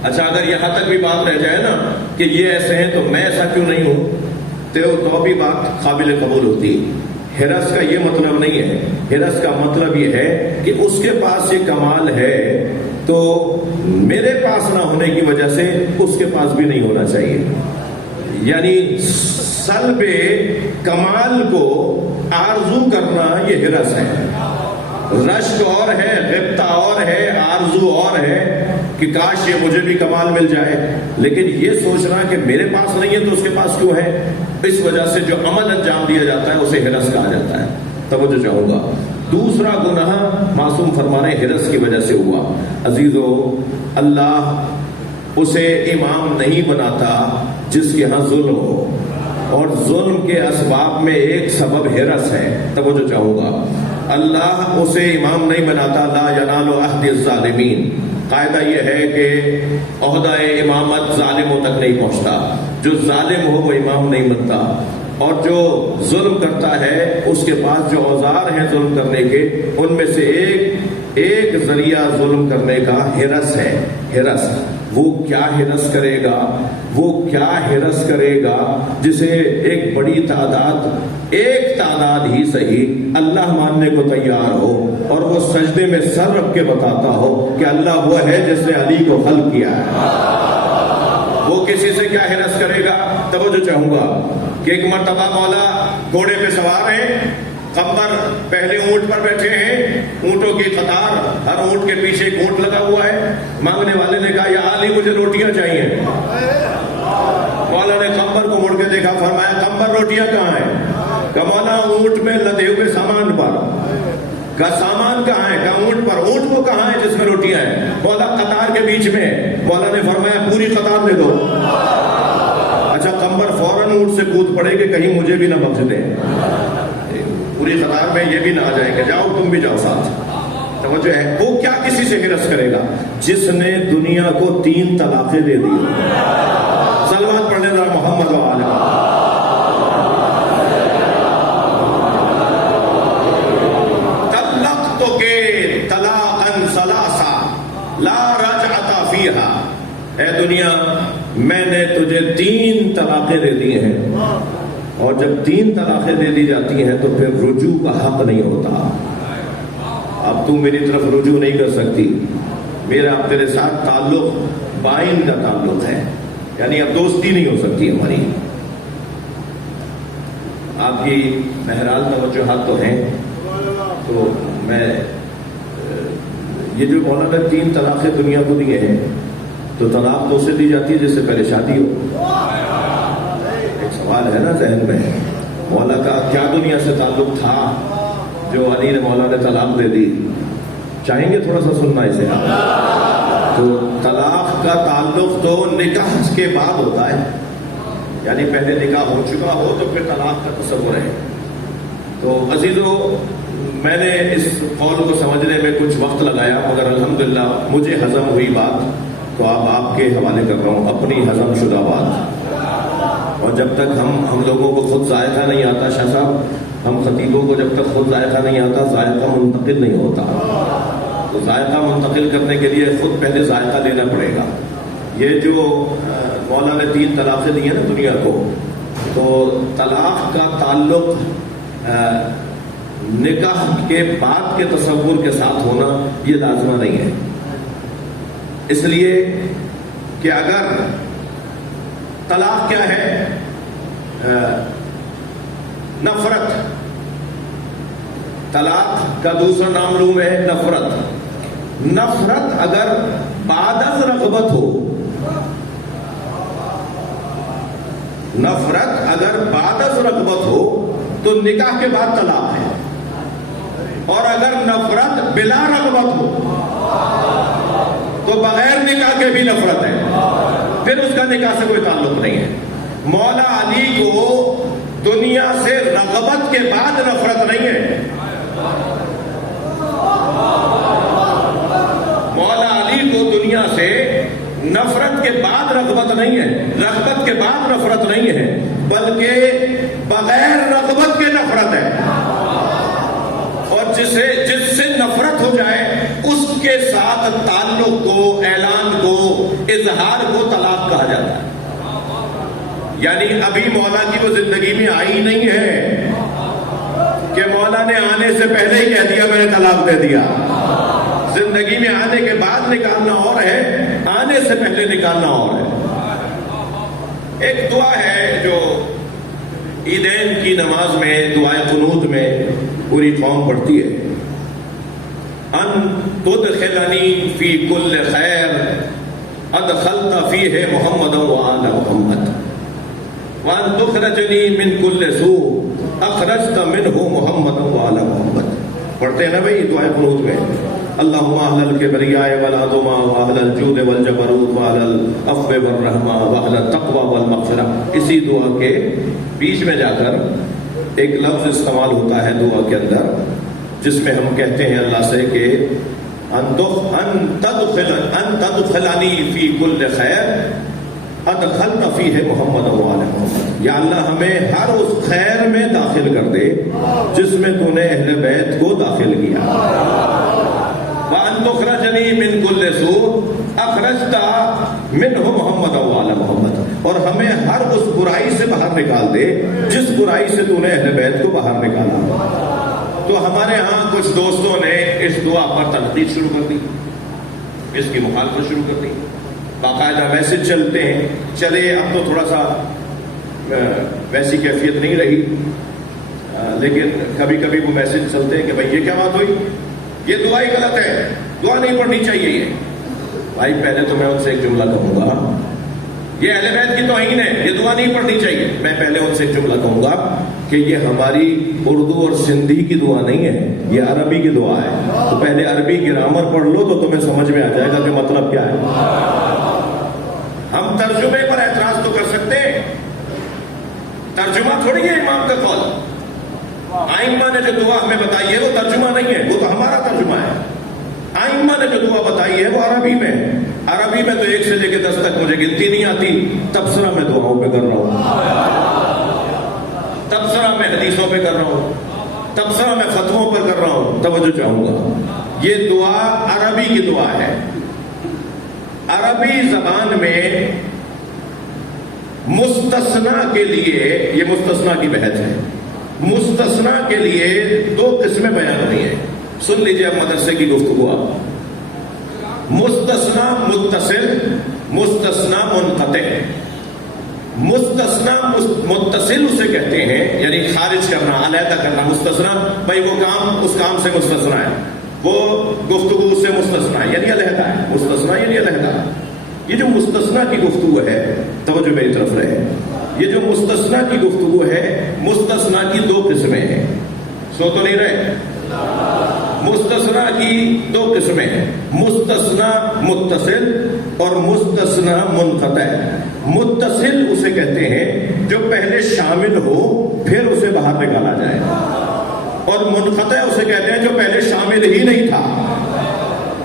اچھا، اگر یہاں تک بھی بات رہ جائے نا کہ یہ ایسے ہیں تو میں ایسا کیوں نہیں ہوں، تو بھی بات قابل قبول ہوتی۔ حرص کا یہ مطلب نہیں ہے، حرص کا مطلب یہ ہے کہ اس کے پاس یہ کمال ہے تو میرے پاس نہ ہونے کی وجہ سے اس کے پاس بھی نہیں ہونا چاہیے، یعنی سلب کمال کو آرزو کرنا یہ حرص ہے۔ رشک اور ہے، غبطہ اور ہے، آرزو اور ہے کہ کاش یہ مجھے بھی کمال مل جائے، لیکن یہ سوچنا کہ میرے پاس نہیں ہے تو اس کے پاس کیوں ہے، اس وجہ سے جو عمل انجام دیا جاتا ہے اسے حرص کہا جاتا ہے۔ توجہ چاہوں گا، دوسرا گناہ معصوم فرمانے حرص کی وجہ سے ہوا۔ عزیزو، اللہ اسے امام نہیں بناتا جس کے ہاں ظلم ہو، اور ظلم کے اسباب میں ایک سبب حرص ہے۔ توجہ چاہوں گا، اللہ اسے امام نہیں بناتا، لا ینال عہد الظالمین، قاعدہ یہ ہے کہ عہدہ امامت ظالموں تک نہیں پہنچتا، جو ظالم ہو وہ امام نہیں بنتا، اور جو ظلم کرتا ہے اس کے پاس جو اوزار ہیں ظلم کرنے کے، ان میں سے ایک ذریعہ ظلم کرنے کا حرص ہے۔ حرص، وہ کیا حرص کرے گا، وہ کیا حرص کرے گا جسے ایک بڑی تعداد، ایک تعداد ہی صحیح، اللہ ماننے کو تیار ہو اور وہ سجدے میں سر رکھ کے بتاتا ہو کہ اللہ وہ ہے جس نے علی کو خلق کیا ہے، وہ کسی سے کیا حرص کرے گا؟ توجہ چاہوں گا کہ ایک مرتبہ مولا گھوڑے پہ سوار ہیں، قمر پہلے اونٹ پر بیٹھے ہیں، اونٹوں کی قطار، ہر اونٹ کے پیچھے ایک اونٹ لگا ہوا ہے۔ مانگنے والے نے کہا یا علی مجھے روٹیاں چاہیے۔ مولا نے قمر کو مڑ کے دیکھا، فرمایا قمر روٹیاں کہاں ہیں؟ کہ مولا اونٹ میں لدے ہوئے سامان پر۔ کا سامان کہاں ہے؟ کہ اونٹ پر۔ اونٹ وہ کہاں ہے جس میں روٹیاں ہیں؟ مولا قطار کے بیچ میں۔ مولا نے فرمایا پوری قطار دے دو۔ اچھا، قمر فوراً اونٹ سے کود پڑے کہ کہیں مجھے بھی نہ بخش دیں، پوری قطار میں یہ بھی نہ آ جائے کہ جاؤ تم بھی جاؤ ساتھ۔ توجہ ہے، وہ کیا کسی سے حرص کرے گا جس نے دنیا کو 3 طلاقیں دے دی۔ صلوات پڑھنے ذرا محمد و آلہ۔ طلقتک طلاقا ثلاثا لا رجعۃ فیہا میاں میں نے تجھے 3 طلاقیں دے دی ہیں، اور جب 3 طلاقیں دے دی جاتی ہیں تو پھر رجوع کا حق نہیں ہوتا. اب تو میری طرف رجوع نہیں کر سکتی، میرا اب تیرے ساتھ تعلق بائن کا تعلق ہے، یعنی اب دوستی نہیں ہو سکتی ہماری. آپ کی بہرحال توجہات تو ہیں. تو میں یہ جو مولانا 3 طلاقیں دنیا کو دیے ہیں، تو طلاق تو اسے دی جاتی ہے جس سے پہلے شادی ہو. ایک سوال ہے نا ذہن میں، مولا کا کیا دنیا سے تعلق تھا جو علی نے مولا نے طلاق دے دی؟ چاہیں گے تھوڑا سا سننا اسے؟ تو طلاق کا تعلق تو نکاح کے بعد ہوتا ہے، یعنی پہلے نکاح ہو چکا ہو تو پھر طلاق کا تصور ہے. تو عزیزو، میں نے اس قول کو سمجھنے میں کچھ وقت لگایا، مگر الحمدللہ مجھے ہضم ہوئی بات، تو آپ کے حوالے کر رہا ہوں اپنی ہضم شدہ بات. اور جب تک ہم لوگوں کو خود ذائقہ نہیں آتا، شاہ صاحب، ہم خطیبوں کو جب تک خود ذائقہ نہیں آتا، ذائقہ منتقل نہیں ہوتا. تو ذائقہ منتقل کرنے کے لیے خود پہلے ذائقہ لینا پڑے گا. یہ جو مولا نے 3 طلاقیں دی ہیں نا دنیا کو، تو طلاق کا تعلق نکاح کے بعد کے تصور کے ساتھ ہونا یہ لازمہ نہیں ہے. اس لیے کہ اگر طلاق کیا ہے؟ نفرت. طلاق کا دوسرا نام لوں میں نفرت. نفرت اگر بعد از رغبت ہو، نفرت اگر بعد از رغبت ہو تو نکاح کے بعد طلاق ہے. اور اگر نفرت بلا رغبت ہو تو بغیر نکاح کے بھی نفرت ہے، پھر اس کا نکاح سے کوئی تعلق نہیں ہے. مولا علی کو دنیا سے رغبت کے بعد نفرت نہیں ہے. مولا علی کو دنیا سے نفرت کے بعد رغبت نہیں ہے، رغبت کے بعد نفرت نہیں ہے، بلکہ بغیر رغبت کے نفرت ہے. اور جس سے نفرت ہو جائے اس کے ساتھ تعلق کو، اعلان کو، اظہار کو طلاق کہا جاتا ہے. یعنی ابھی مولا کی وہ زندگی میں آئی نہیں ہے کہ مولا نے آنے سے پہلے ہی کہہ دیا میں نے طلاق دے دیا. زندگی میں آنے کے بعد نکالنا اور ہے، آنے سے پہلے نکالنا اور ہے. ایک دعا ہے جو عیدین کی نماز میں، دعائے قنوت میں پوری قوم پڑھتی ہے. ان تدخلنی فی کل خیر ادخلت فیہ محمد وآل محمد، وان تخرجنی من کل سوء اخرجت منہ محمد وآل محمد. پڑھتے ہیں نا بھائی دعائے قنوت میں، اللہم اہل الکبریاء والعظمہ واہل الجود والجبروت واہل العفو والرحمہ واہل التقوی والمغفرہ. اسی دعا کے بیچ میں جا کر ایک لفظ استعمال ہوتا ہے دعا کے اندر، جس میں ہم کہتے ہیں اللہ سے کہ ان تدخلنی فی کل خیر ادخلت فیہ محمد وآل محمد. یا اللہ ہمیں ہر اس خیر میں داخل کر دے جس میں تو نے اہل بیت کو داخل کیا. وَأَن تُخْرَجَنِي مِن كُلِّ سُوءٍ أَخْرَجْتَ مِنْهُ مُحَمَّدًا وَعَلَى مُحَمَّدٍ. اور ہمیں ہر اس برائی سے باہر نکال دے جس برائی سے تو نے اہل بیت کو باہر نکالا. تو ہمارے ہاں کچھ دوستوں نے اس دعا پر تنقید شروع کر دی، اس کی مخالفت شروع کر دی. باقاعدہ میسج چلتے ہیں، چلے اب تو تھوڑا سا ویسی کیفیت نہیں رہی، لیکن کبھی کبھی وہ میسج چلتے ہیں کہ بھائی یہ کیا بات ہوئی، یہ دعا ہی غلط ہے، دعا نہیں پڑھنی چاہیے. یہ بھائی پہلے تو میں ان سے ایک جملہ کہوں گا، یہ اہل بیت کی توہین ہے، یہ دعا نہیں پڑھنی چاہیے. میں پہلے ان سے ایک جملہ کہوں گا کہ یہ ہماری اردو اور سندھی کی دعا نہیں ہے، یہ عربی کی دعا ہے. تو پہلے عربی گرامر پڑھ لو تو تمہیں سمجھ میں آ جائے گا کہ مطلب کیا ہے. ہم ترجمے پر اعتراض تو کر سکتے ہیں، ترجمہ تھوڑی ہے امام کا قول. آئمہ نے جو دعا ہمیں بتائی ہے وہ ترجمہ نہیں ہے، وہ تو ہمارا ترجمہ ہے. آئمہ نے جو دعا بتائی ہے وہ عربی میں. عربی میں تو 1 سے لے کے 10 تک مجھے گنتی نہیں آتی. تبصرہ میں دعاؤں پہ کر رہا ہوں، تبصرہ میں حدیثوں پہ کر رہا ہوں، تبصرہ میں فتووں پر کر رہا ہوں. توجہ چاہوں گا، یہ دعا عربی کی دعا ہے. عربی زبان میں مستثنا کے لیے، یہ مستثنا کی بحث ہے، مستثنا کے لیے دو قسمیں بیان ہوئی ہیں. سن لیجئے اب مدرسے کی گفتگو. آپ مستثنا متصل، مستثنا منقطع. مستثنا متصل اسے کہتے ہیں، یعنی خارج کرنا، علیحدہ کرنا. مستثنا بھائی وہ کام اس کام سے مستثنا ہے، وہ گفتگو اس سے مستثنا ہے، یعنی علیحدہ ہے. مستثنا یعنی علیحدہ. یہ جو مستثنا کی گفتگو ہے، توجہ میری طرف رہے، یہ جو مستثنا کی گفتگو ہے، مستثنا کی دو قسمیں ہیں. سو تو نہیں رہے؟ مستثنا کی دو قسمیں ہیں، مستثنا متصل اور مستثنا منقطع. متصل اسے کہتے ہیں جو پہلے شامل ہو پھر اسے باہر نکالا جائے، اور منقطع اسے کہتے ہیں جو پہلے شامل ہی نہیں تھا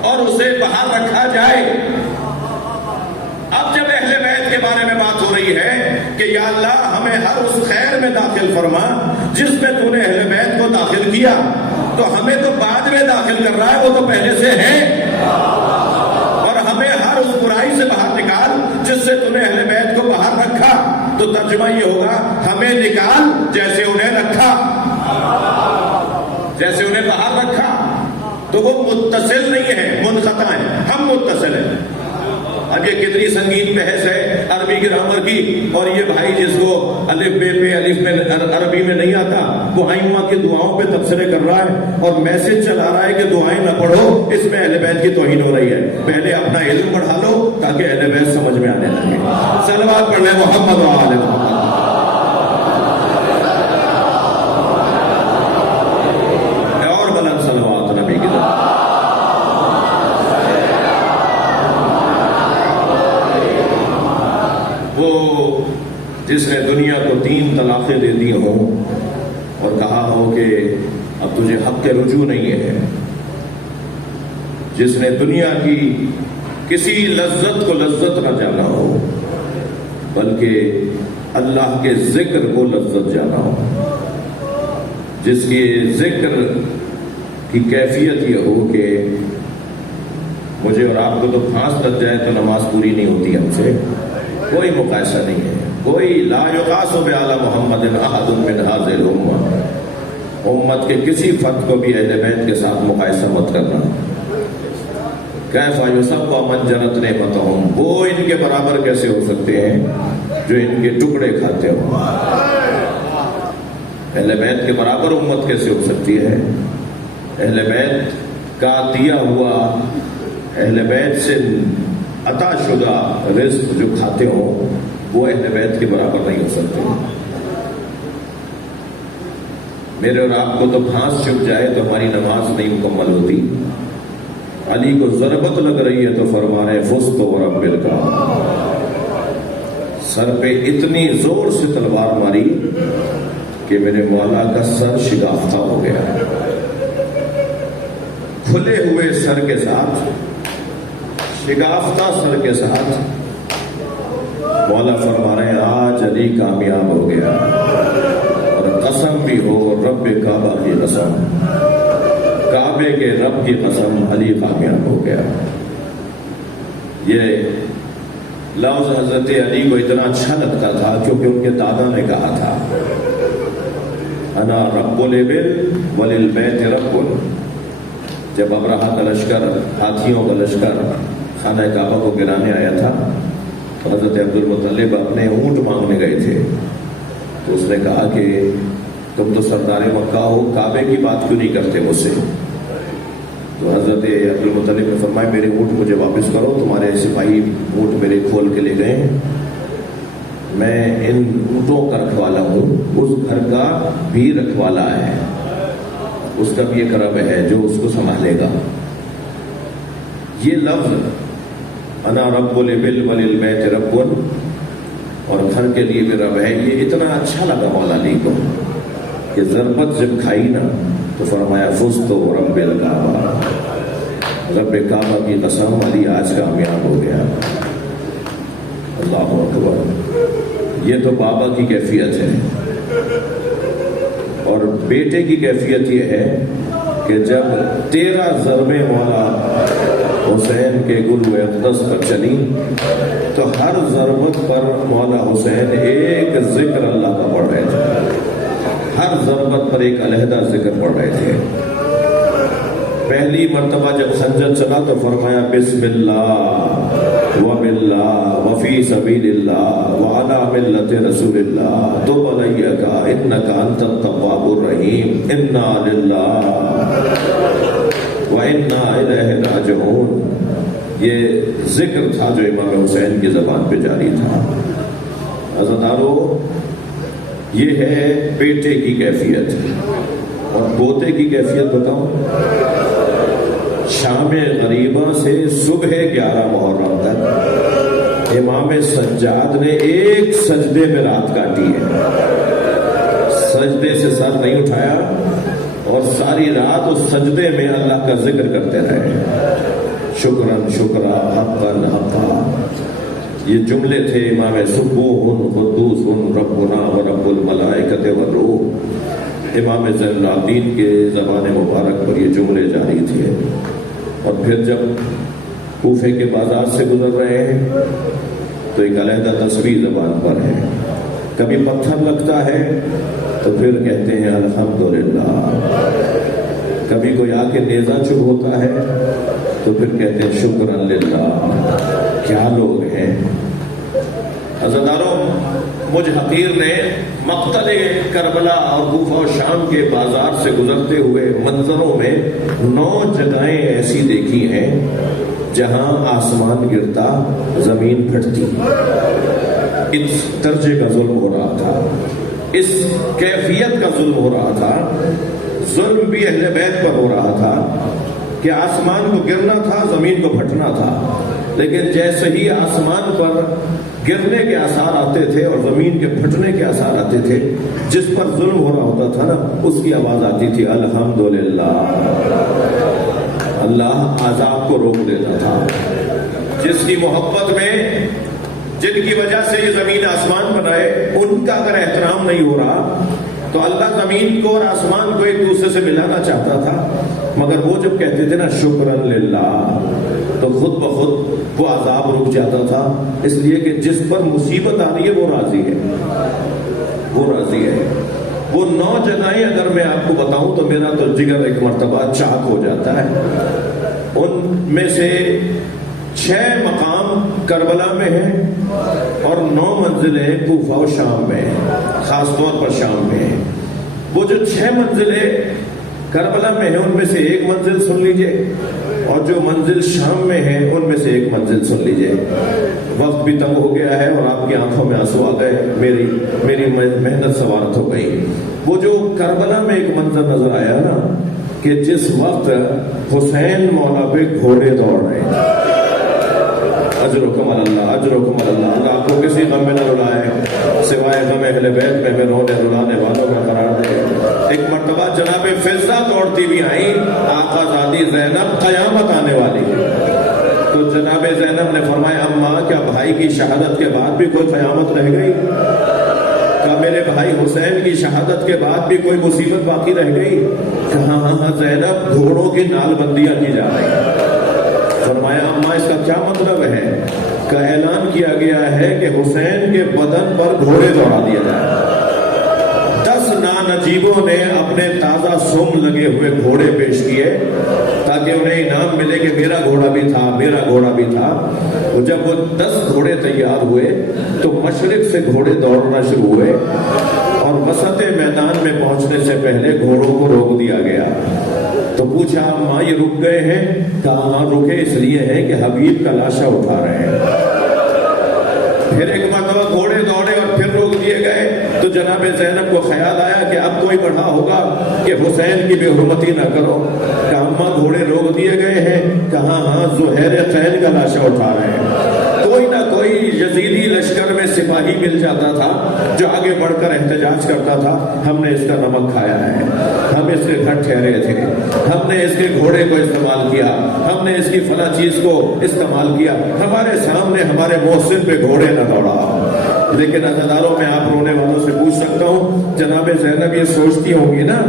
اور اسے باہر رکھا جائے. اب جب اہل بیت کے بارے میں بات ہو رہی ہے کہ یا اللہ ہمیں ہر اس خیر میں داخل فرما جس میں تو نے اہل بیت کو داخل کیا، تو ہمیں تو بعد میں داخل کر رہا ہے، وہ تو پہلے سے ہے. اور ہمیں ہر اس برائی سے باہر نکال جس سے تو نے اہل بیت کو باہر رکھا. تو ترجمہ یہ ہوگا ہمیں نکال جیسے انہیں رکھا، جیسے انہیں باہر رکھا. تو وہ متصل نہیں ہے، منقطع ہے. ہم متصل ہیں. اب یہ کتنی سنگین بحث ہے عربی گرامر کی، اور یہ بھائی جس کو الف بے پہ الف میں عربی میں نہیں آتا وہ ائمہ کی دعاؤں پہ تبصرے کر رہا ہے اور میسج چلا رہا ہے کہ دعائیں نہ پڑھو، اس میں اہل بیت کی توہین ہو رہی ہے. پہلے اپنا علم پڑھا لو تاکہ اہل بیت سمجھ میں آنے لگے. صلوات پڑھ لیں محمد و آل محمد. اور بلند صلوات نبی کی طرف. جس نے دنیا کو 3 طلاقیں دے دی ہوں اور کہا ہو کہ اب تجھے حق کے رجوع نہیں ہے، جس نے دنیا کی کسی لذت کو لذت نہ جانا ہو بلکہ اللہ کے ذکر کو لذت جانا ہو، جس کے ذکر کی کیفیت یہ ہو کہ مجھے اور آپ کو تو پھانس لگ جائے تو نماز پوری نہیں ہوتی ہم سے. کوئی مقایسہ نہیں ہے، کوئی لا یقاس بعلی محمد احد من هذه الامه. امت کے کسی فرد کو بھی اہل بیت کے ساتھ مقایسہ مت کرنا. کیف یسوى من جرت نعمتهم، وہ ان کے برابر کیسے ہو سکتے ہیں جو ان کے ٹکڑے کھاتے ہوں. اہل بیت کے برابر امت کیسے ہو سکتی ہے؟ اہل بیت کا دیا ہوا، اہل بیت سے عطا شدہ رزق جو کھاتے ہوں وہ اہل بیت کے برابر نہیں ہو سکتے. میرے اور آپ کو تو پھانس چھپ جائے تو ہماری نماز نہیں مکمل ہوتی. علی کو ضربت لگ رہی ہے تو فرما رہے فزت ورب الکعبہ. سر پہ اتنی زور سے تلوار ماری کہ میرے مولا کا سر شگافتہ ہو گیا. کھلے ہوئے سر کے ساتھ، شگافتہ سر کے ساتھ مولا فرما رہے ہیں آج علی کامیاب ہو گیا. اور قسم بھی ہو رب کعبہ کی قسم، کعبے کے رب کی قسم، علی کامیاب ہو گیا. یہ لفظ حضرت علی کو اتنا اچھا لگتا تھا کیونکہ ان کے دادا نے کہا تھا انا رب الابل وللبیت رب. جب ابرہہ کا لشکر، ہاتھیوں کا لشکر خانہ کعبہ کو گرانے آیا تھا تو حضرت عبد المطلب اپنے اونٹ مانگنے گئے تھے. تو اس نے کہا کہ تم تو سردار مکہ ہو، کعبے کی بات کیوں نہیں کرتے مجھ سے؟ تو حضرت عبد المطلب نے فرمایا میرے اونٹ مجھے واپس کرو، تمہارے سپاہی اونٹ میرے کھول کے لے گئے، میں ان اونٹوں کا رکھوالا ہوں، اس گھر کا بھی رکھوالا ہے، اس کا بھی ایک رب ہے جو اس کو سنبھالے گا. یہ لفظ انا رب الابل وللبیت رب، اور گھر کے لیے بھی رب ہے، یہ اتنا اچھا لگا مولا علی کو کہ ضربت جب کھائی نا تو فرمایا فزت ورب الکعبہ، رب کعبہ کی قسم علی آج کامیاب ہو گیا. اللہ اکبر. یہ تو بابا کی کیفیت ہے. اور بیٹے کی کیفیت یہ ہے کہ جب 13 ضربیں مولا حسین کے گل و اقدس پر چلی تو ہر ضربت پر مولا حسین ایک ذکر اللہ کا پڑھ رہے تھے، ہر ضربت پر ایک علیحدہ ذکر پڑھ رہے تھے۔ پہلی مرتبہ جب خنجر چلا تو فرمایا بسم اللہ وباللہ وفی سبیل اللہ وعلی ملت رسول اللہ تب علیک انک انت التواب الرحیم انا للہ وانا الیہ راجعون۔ یہ ذکر تھا جو امام حسین کی زبان پہ جاری تھا۔ عزیزانو، یہ ہے بیٹے کی کیفیت، اور پوتے کی کیفیت بتاؤں۔ شام غریبہ سے صبح 11 محرم تک امام سجاد نے ایک سجدے میں رات کاٹی ہے، سجدے سے سر نہیں اٹھایا، اور ساری رات اس سجدے میں اللہ کا ذکر کرتے رہے، شکرن شکرا حقن حقا۔ یہ جملے تھے امام سبوح قدوس ربنا و رب الملائکۃ والروح، امام زین العابدین کے زبان مبارک پر یہ جملے جاری تھے۔ اور پھر جب کوفے کے بازار سے گزر رہے ہیں تو ایک علیحدہ تصویر زبان پر ہے، کبھی پتھر لگتا ہے تو پھر کہتے ہیں الحمدللہ، کبھی کوئی آ کے نیزہ چبھ ہوتا ہے تو پھر کہتے ہیں شکرا للہ۔ کیا لوگ ہیں عزیزانو! مجھ حقیر نے مقتل کربلا اور کوفہ و شام کے بازار سے گزرتے ہوئے منظروں میں 9 جگہیں ایسی دیکھی ہیں جہاں آسمان گرتا، زمین پھٹتی۔ اس درجے کا ظلم ہو رہا تھا، اس کیفیت کا ظلم ہو رہا تھا۔ ظلم بھی اہل بیت پر ہو رہا تھا کہ آسمان کو گرنا تھا، زمین کو پھٹنا تھا، لیکن جیسے ہی آسمان پر گرنے کے آثار آتے تھے اور زمین کے پھٹنے کے آثار آتے تھے، جس پر ظلم ہو رہا ہوتا تھا نا، اس کی آواز آتی تھی الحمدللہ۔ اللہ عذاب کو روک دیتا تھا۔ جس کی محبت میں، جن کی وجہ سے یہ زمین آسمان بنائے، ان کا اگر احترام نہیں ہو رہا تو اللہ زمین کو اور آسمان کو ایک دوسرے سے ملانا چاہتا تھا، مگر وہ جب کہتے تھے نا شکرن للہ تو خود بخود وہ عذاب رک جاتا تھا، اس لیے کہ جس پر مصیبت آ رہی ہے وہ راضی ہے، وہ راضی ہے۔ وہ 9 جگہیں اگر میں آپ کو بتاؤں تو میرا تو جگر ایک مرتبہ چاک ہو جاتا ہے۔ ان میں سے 6 مقام کربلا میں ہیں اور 9 منزلیں کوفہ و شام میں ہیں، خاص طور پر شام میں ہیں۔ وہ جو 6 منزلیں کربلا میں ہیں ان میں سے ایک منزل سن لیجئے، اور جو منزل شام میں ہے ان میں سے ایک منزل سن لیجئے۔ وقت بھی تنگ ہو گیا ہے اور آپ کی آنکھوں میں آنسو آ گئے، میری محنت سوارت ہو گئی۔ وہ جو کربلا میں ایک منظر نظر آیا نا کہ جس وقت حسین مولا پہ گھوڑے دوڑ رہے ہیں، اجرکم اللہ، اجرکم اللہ، اللہ آپ کو کسی غم میں نہ رلائے سوائے غم اہل بیت میں رونے رلانے والوں کا قرار دے۔ ایک مرتبہ جناب فضہ دوڑتی بھی آئی، آقا زادی زینب قیامت آنے والی ہے، تو جناب زینب نے فرمایا اماں کیا بھائی کی شہادت کے بعد بھی کوئی قیامت رہ گئی؟ کیا میرے بھائی حسین کی شہادت کے بعد بھی کوئی مصیبت باقی رہ گئی؟ کہاں ہاں زینب گھوڑوں کی نال بندیاں کی جا رہی۔ فرمایا اماں اس کا کیا مطلب ہے؟ کا اعلان کیا گیا ہے کہ حسین کے بدن پر گھوڑے دوڑا دیا جائے۔ 10 نانجیبوں نے اپنے تازہ سم لگے ہوئے گھوڑے پیش کیے تاکہ انہیں انعام ملے کہ میرا گھوڑا بھی تھا، میرا گھوڑا بھی تھا۔ تو جب وہ 10 گھوڑے تیار ہوئے تو مشرق سے گھوڑے دوڑنا شروع ہوئے، اور وسط میدان میں پہنچنے سے پہلے گھوڑوں کو روک دیا گیا۔ تو پوچھا ماں یہ رک گئے ہیں؟ کہا ہاں رکے اس لیے ہے کہ حبیب کا لاشا اٹھا رہے ہیں۔ پھر ایک مرتبہ گھوڑے دوڑے اور پھر روک دیے گئے، تو جناب زینب کو خیال آیا کہ اب کوئی بڑھا ہوگا کہ حسین کی بے حرمتی نہ کرو۔ کہا اماں گھوڑے روک دیے گئے ہیں؟ کہا ہاں زہیر خیل کا لاشا اٹھا رہے ہیں۔ کوئی نہ کوئی یزیدی لشکر میں سپاہی مل جاتا تھا جو آگے بڑھ کر احتجاج کرتا تھا، ہم نے اس کا نمک کھایا ہے، ہم اس کے گھر ٹھہرے تھے، ہم نے اس کے گھوڑے کو استعمال کیا، ہم نے اس کی فلاں چیز کو استعمال کیا، ہمارے سامنے ہمارے محسن پہ گھوڑے نہ دوڑا۔ لیکن عزیزانو میں آپ رونے والوں سے پوچھ سکتا ہوں، جناب زینب یہ سوچتی ہوں گی نا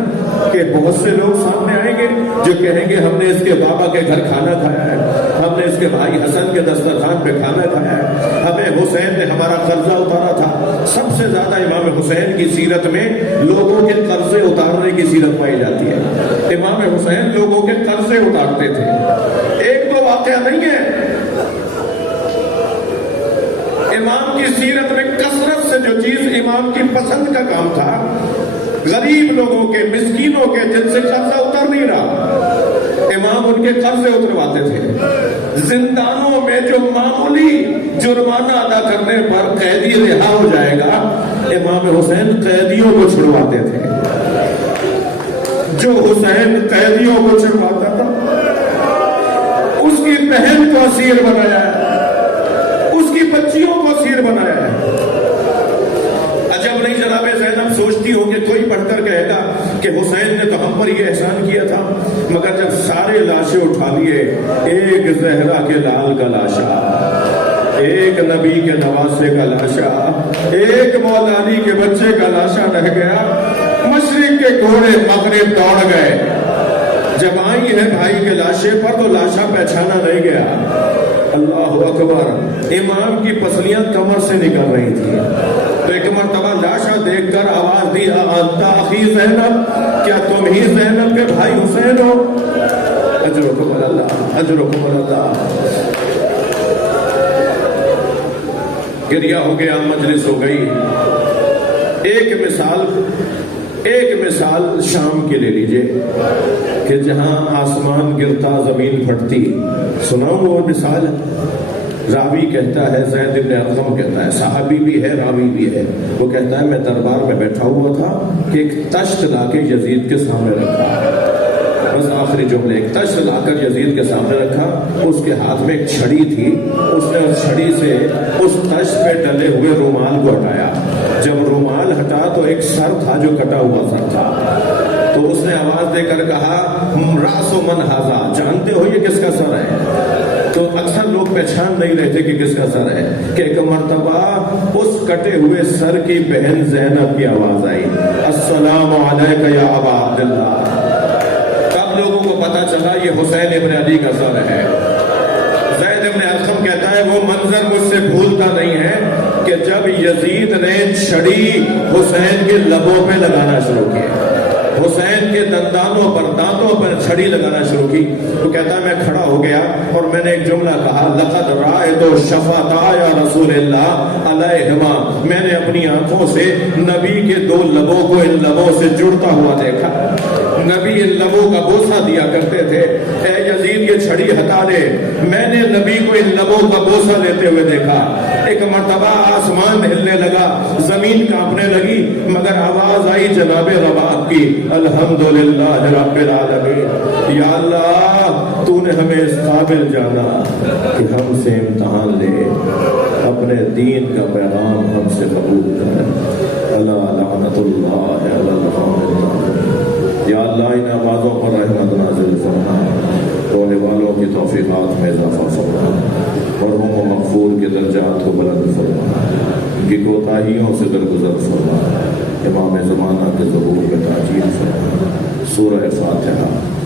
کہ بہت سے لوگ سامنے آئیں گے جو کہیں گے ہم نے اس کے بابا کے گھر کھانا کھایا ہے، ہم نے اس کے بھائی حسن کے دسترخوان پہ کھانا کھایا ہے، ہمیں حسین نے ہمارا قرضہ اتارا تھا۔ سب سے زیادہ امام حسین کی سیرت میں لوگوں کے قرضے اتارنے کی سیرت پائی جاتی ہے۔ امام حسین لوگوں کے قرضے اتارتے تھے، ایک دو واقعہ نہیں ہے۔ امام کی سیرت میں کثرت سے جو چیز امام کی پسند کا کام تھا، غریب لوگوں کے، مسکینوں کے، جن سے قرضہ اتر نہیں رہا، امام ان کے قرضے اترواتے تھے۔ زندانوں میں جو معمولی جرمانہ ادا کرنے پر قیدی رہا ہو جائے گا، امام حسین قیدیوں کو چھڑواتے تھے۔ جو حسین قیدیوں کو چھڑواتا تھا، اس کی بہن کو اسیر بنایا ہے، اس کی بچیوں کو اسیر بنایا ہے۔ عجب نہیں جناب زینب سوچتی ہو کہ کوئی پڑھ کر کہے گا کہ حسین نے تو ہم پر یہ احسان کیا تھا، مگر جب سارے لاشیں اٹھا لیے، ایک زہرا کے لال کا لاشا، ایک نبی کے نواسے کا لاشا، ایک مولا علی کے بچے کا لاشا رہ گیا، مشرق کے گھوڑے مغرب دوڑ گئے۔ جب آئی ہے بھائی کے لاشے پر تو لاشا پہچانا نہیں گیا۔ اللہ اکبر، امام کی پسلیاں کمر سے نکل رہی تھی۔ تو ایک مرتبہ لاشا دیکھ کر آواز دی، انت اخی زینب، کیا تم ہی زینب کے بھائی حسین ہو؟ اجرکم اللہ، اجرکم اللہ۔ گریہ ہو گیا، مجلس ہو گئی۔ ایک مثال شام کی لے لیجئے کہ جہاں آسمان گرتا زمین پھٹتی، سناؤں وہ مثال؟ راوی کہتا ہے، زید بن ارقم کہتا ہے، صحابی بھی ہے راوی بھی ہے، وہ کہتا ہے میں دربار میں بیٹھا ہوا تھا کہ ایک تشت لا کے یزید کے سامنے رکھا، بس آخری جملے، ایک تشت لا کر یزید کے سامنے رکھا، اس کے ہاتھ میں ایک چھڑی تھی، اس نے اس چھڑی سے اس تشت پہ ڈلے ہوئے رومال کو ہٹایا۔ جب رومال ہٹا تو ایک سر تھا جو کٹا ہوا سر تھا، تو اس نے آواز دے کر کہا، راس من ھذا، جانتے ہو یہ کس کا سر ہے؟ تو اکثر لوگ پہچان نہیں رہتے کہ کس کا سر ہے، کہ ایک مرتبہ اس کٹے ہوئے سر کی بہن زینب کی آواز آئی، السلام علیک یا ابا عبداللہ۔ تب لوگوں کو پتا چلا یہ حسین ابن علی کا سر ہے۔ زید ابن ارقم کہتا ہے وہ منظر مجھ سے بھولتا نہیں ہے کہ جب یزید نے چھڑی حسین کے لبوں پہ لگانا شروع کیا، حسین کے دندانوں پر، دانتوں پر چھڑی لگانا شروع کی، تو کہتا ہے میں کھڑا ہو گیا اور میں نے ایک جملہ کہا، لقد رأیت شفتا یا رسول اللہ علیہما، میں نے اپنی آنکھوں سے نبی کے دو لبوں کو ان لبوں سے جڑتا ہوا دیکھا۔ نبی ان لبوں کا بوسہ دیا کرتے تھے، اے یزید یہ چھڑی ہٹا دے، میں نے نبی کو ان لبوں کا بوسہ لیتے ہوئے دیکھا۔ ایک مرتبہ آسمان ہلنے لگا، زمین کانپنے لگی، مگر آواز آئی جناب رباب کی، الحمدللہ رب العالمین، یا اللہ تو نے ہمیں اس قابل جانا کہ ہم سے امتحان لے، اپنے دین کا پیغام ہم سے قبول کر، اللہ لعنت اللہ علی الظالمین۔ یا اللہ ان آوازوں پر رحمت نازل فرما، رونے والوں کی توفیقات میں اضافہ فرما، مرحوم و مغفور کے درجات کو بلند فرما، ان کی کوتاہیوں سے درگزر فرما، امام زمانہ کے ظہور میں تاجیل فرما۔ سورہ فاتحہ۔